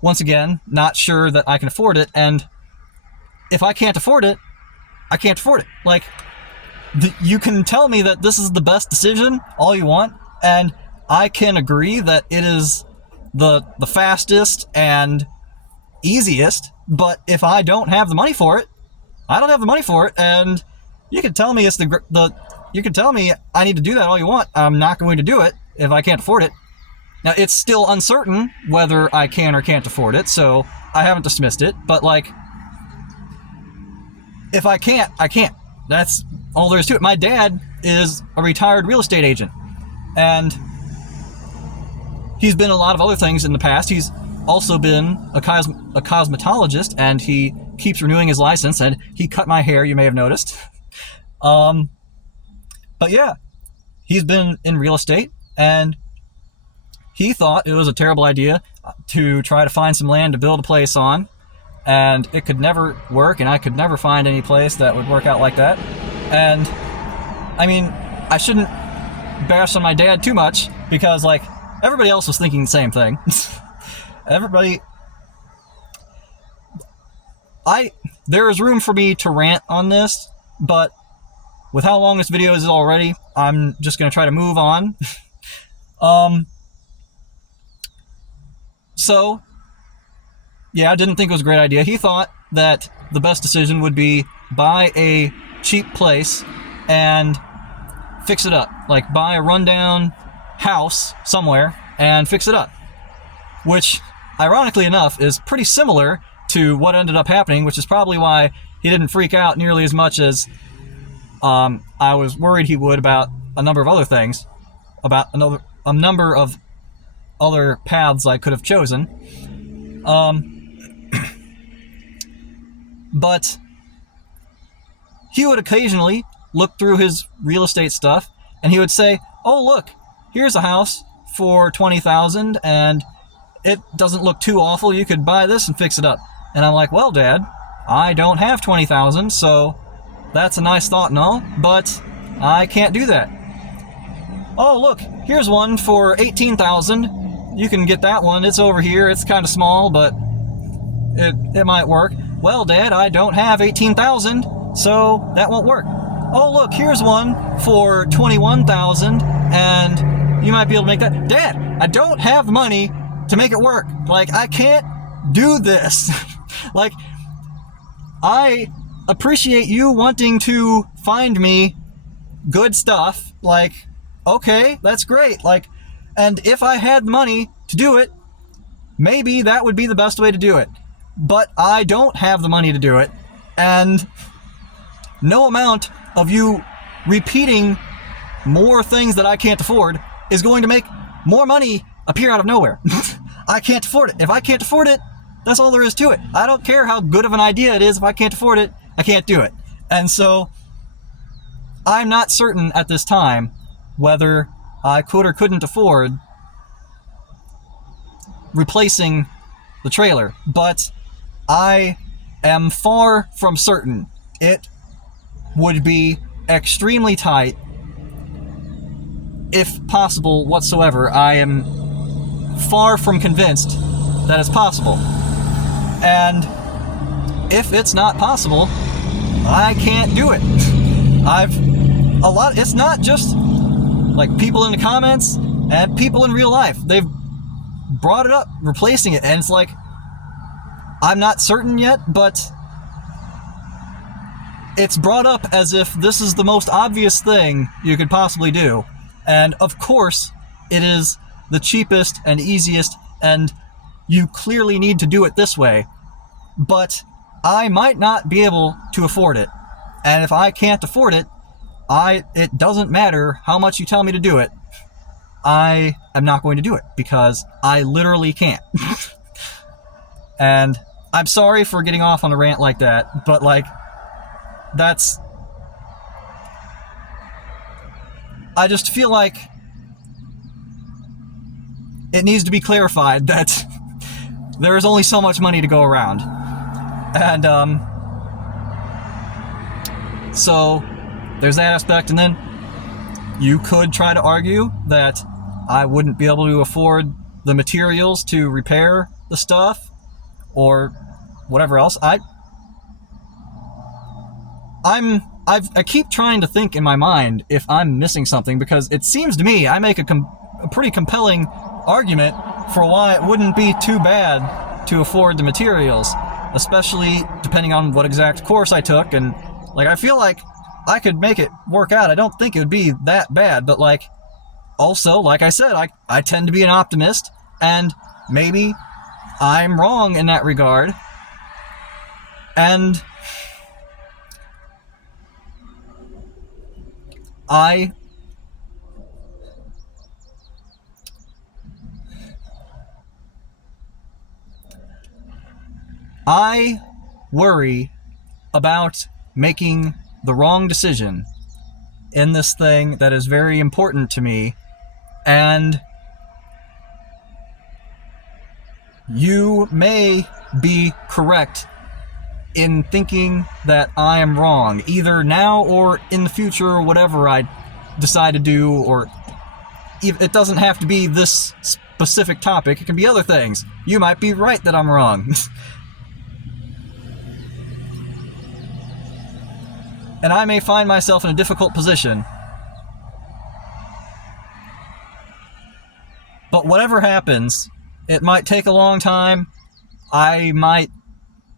once again, not sure that I can afford it, and if I can't afford it, I can't afford it. Like, you can tell me that this is the best decision all you want, and I can agree that it is the fastest and easiest, but if I don't have the money for it, I don't have the money for it, and you can tell me you can tell me I need to do that all you want. I'm not going to do it if I can't afford it. Now, it's still uncertain whether I can or can't afford it, so I haven't dismissed it, but like, if I can't, I can't. That's all there is to it. My dad is a retired real estate agent, and he's been a lot of other things in the past. He's also been a cosmetologist, and he keeps renewing his license, and he cut my hair, you may have noticed. But yeah, he's been in real estate, and he thought it was a terrible idea to try to find some land to build a place on, and it could never work, and I could never find any place that would work out like that. And I mean, I shouldn't bash on my dad too much because, like, everybody else was thinking the same thing. There is room for me to rant on this, but with how long this video is already, I'm just going to try to move on. So, yeah, I didn't think it was a great idea. He thought that the best decision would be buy a cheap place and fix it up. Like, buy a rundown house somewhere and fix it up. Which, ironically enough, is pretty similar to what ended up happening, which is probably why he didn't freak out nearly as much as I was worried he would about a number of other things, about a number of other paths I could have chosen. But he would occasionally look through his real estate stuff, and he would say, "Oh, look, here's a house for $20,000, and it doesn't look too awful. You could buy this and fix it up." And I'm like, "Well, Dad, I don't have $20,000, so that's a nice thought and all, but I can't do that." "Oh, look, here's one for $18,000. You can get that one. It's over here. It's kind of small, but it might work." "Well, Dad, I don't have $18,000, so that won't work." "Oh, look, here's one for $21,000, and you might be able to make that." "Dad, I don't have the money to make it work. Like, I can't do this." Like, I appreciate you wanting to find me good stuff. Like, okay, that's great. Like, and if I had the money to do it, maybe that would be the best way to do it. But I don't have the money to do it, and no amount of you repeating more things that I can't afford is going to make more money appear out of nowhere. I can't afford it. If I can't afford it, that's all there is to it. I don't care how good of an idea it is. If I can't afford it, I can't do it. And so I'm not certain at this time whether I could or couldn't afford replacing the trailer, but I am far from certain it would be extremely tight, if possible whatsoever. I am far from convinced that it's possible. And if it's not possible, I can't do it. It's not just like people in the comments and people in real life. They've brought it up, replacing it, and it's like, I'm not certain yet, but it's brought up as if this is the most obvious thing you could possibly do. And of course, it is the cheapest and easiest, and you clearly need to do it this way. But I might not be able to afford it. And if I can't afford it, it doesn't matter how much you tell me to do it. I am not going to do it because I literally can't. And I'm sorry for getting off on a rant like that, but like, I just feel like it needs to be clarified that there is only so much money to go around. And so there's that aspect. And then you could try to argue that I wouldn't be able to afford the materials to repair the stuff or whatever else. I keep trying to think in my mind if I'm missing something, because it seems to me I make a pretty compelling argument for why it wouldn't be too bad to afford the materials, especially depending on what exact course I took. And like, I feel like I could make it work out. I don't think it would be that bad, but like, also, like I said, I tend to be an optimist, and maybe I'm wrong in that regard. And I worry about making the wrong decision in this thing that is very important to me, and you may be correct in thinking that I am wrong, either now or in the future, or whatever I decide to do, or it doesn't have to be this specific topic. It can be other things. You might be right that I'm wrong. And I may find myself in a difficult position. But whatever happens, it might take a long time. I might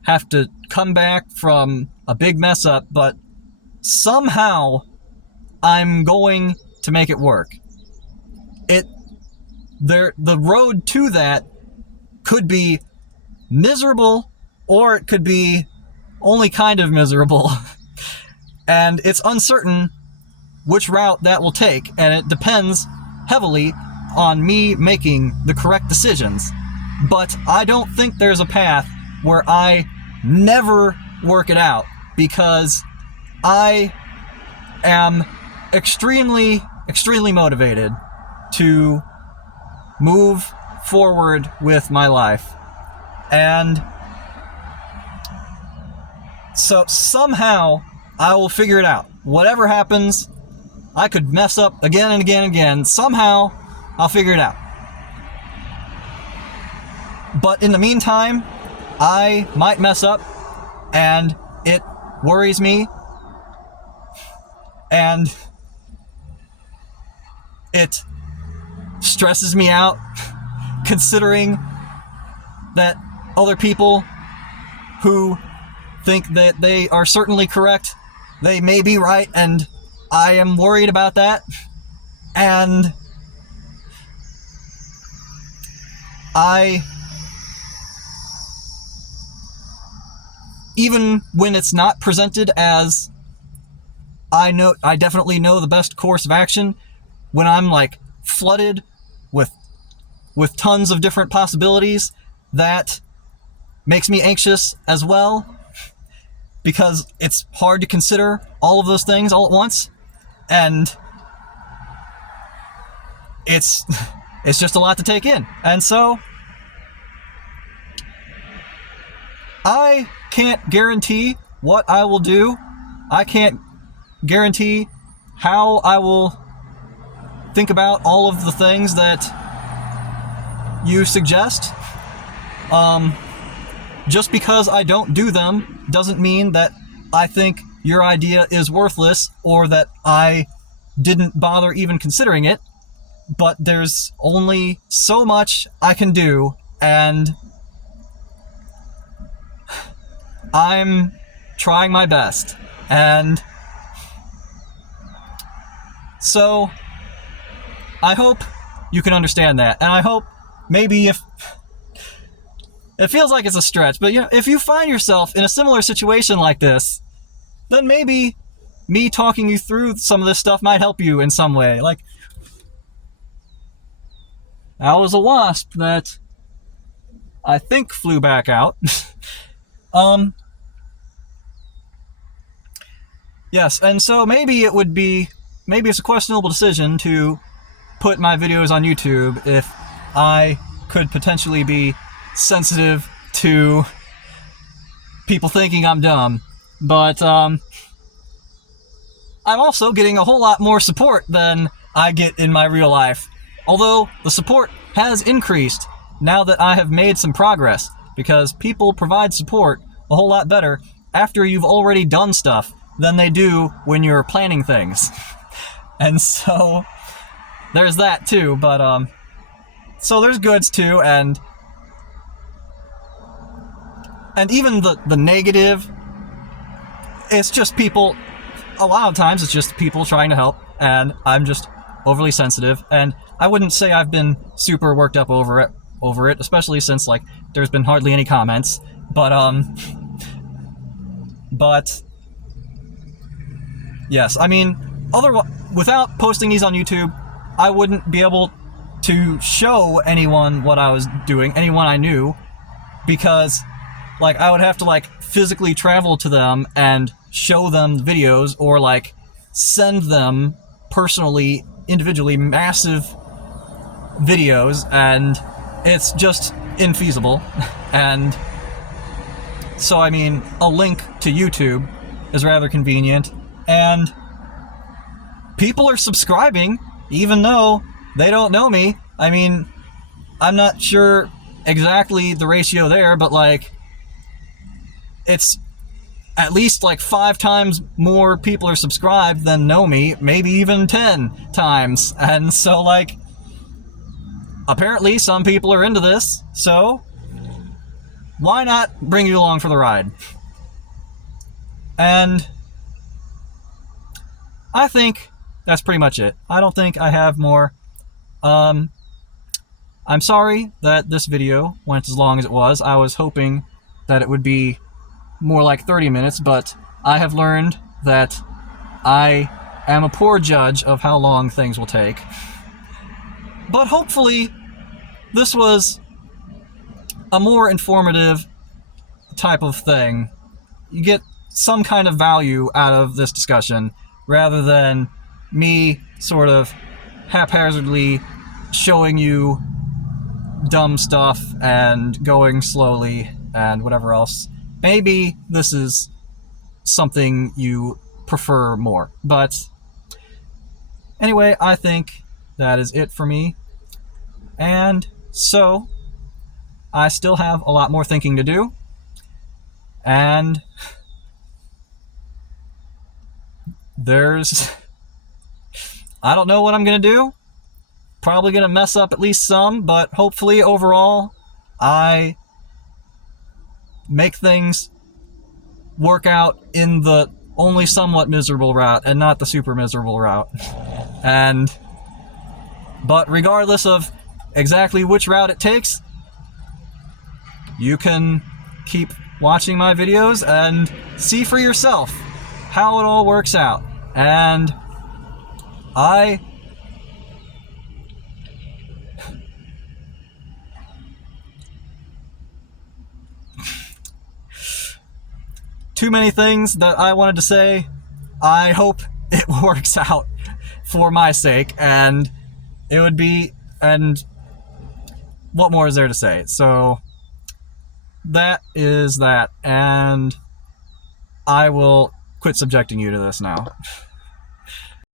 have to come back from a big mess up, but somehow I'm going to make it work. The road to that could be miserable, or it could be only kind of miserable. And it's uncertain which route that will take, and it depends heavily on me making the correct decisions. But I don't think there's a path where I never work it out, because I am extremely motivated to move forward with my life. And so somehow I will figure it out. Whatever happens, I could mess up again and again and again. Somehow I'll figure it out. But in the meantime, I might mess up, and it worries me, and it stresses me out, considering that other people who think that they are certainly correct, they may be right, and I am worried about that. And even when it's not presented as I definitely know the best course of action, when I'm like flooded with tons of different possibilities, that makes me anxious as well, because it's hard to consider all of those things all at once, and it's just a lot to take in. And so I can't guarantee what I will do. I can't guarantee how I will think about all of the things that you suggest. Just because I don't do them doesn't mean that I think your idea is worthless, or that I didn't bother even considering it. But there's only so much I can do, and I'm trying my best. And so I hope you can understand that. And I hope maybe, if it feels like it's a stretch, but if you find yourself in a similar situation like this, then maybe me talking you through some of this stuff might help you in some way. Like, that was a wasp that I think flew back out. Yes, and so maybe it's a questionable decision to put my videos on YouTube if I could potentially be sensitive to people thinking I'm dumb. But I'm also getting a whole lot more support than I get in my real life. Although the support has increased now that I have made some progress, because people provide support a whole lot better after you've already done stuff than they do when you're planning things. And so there's that too, but so there's goods too, and even the negative, it's just people, a lot of times it's just people trying to help, and I'm just overly sensitive, and I wouldn't say I've been super worked up over it, especially since, like, there's been hardly any comments, but yes, I mean, without posting these on YouTube, I wouldn't be able to show anyone what I was doing, anyone I knew, because, like, I would have to, like, physically travel to them and show them the videos, or, like, send them personally, individually, massive videos, and it's just infeasible. And so, I mean, a link to YouTube is rather convenient, and people are subscribing, even though they don't know me. I mean, I'm not sure exactly the ratio there, but like, it's at least like 5 times more people are subscribed than know me, maybe even 10 times. And so, like, apparently some people are into this, so why not bring you along for the ride? And I think that's pretty much it. I don't think I have more. I'm sorry that this video went as long as it was. I was hoping that it would be more like 30 minutes, but I have learned that I am a poor judge of how long things will take. But hopefully this was a more informative type of thing. You get some kind of value out of this discussion rather than me sort of haphazardly showing you dumb stuff and going slowly and whatever else. Maybe this is something you prefer more. But anyway, I think that is it for me. And so I still have a lot more thinking to do. And I don't know what I'm going to do. Probably going to mess up at least some, but hopefully overall I make things work out in the only somewhat miserable route and not the super miserable route. But regardless of exactly which route it takes, you can keep watching my videos and see for yourself how it all works out. And too many things that I wanted to say. I hope it works out for my sake, and it would be, and what more is there to say? So that is that, and I will quit subjecting you to this now.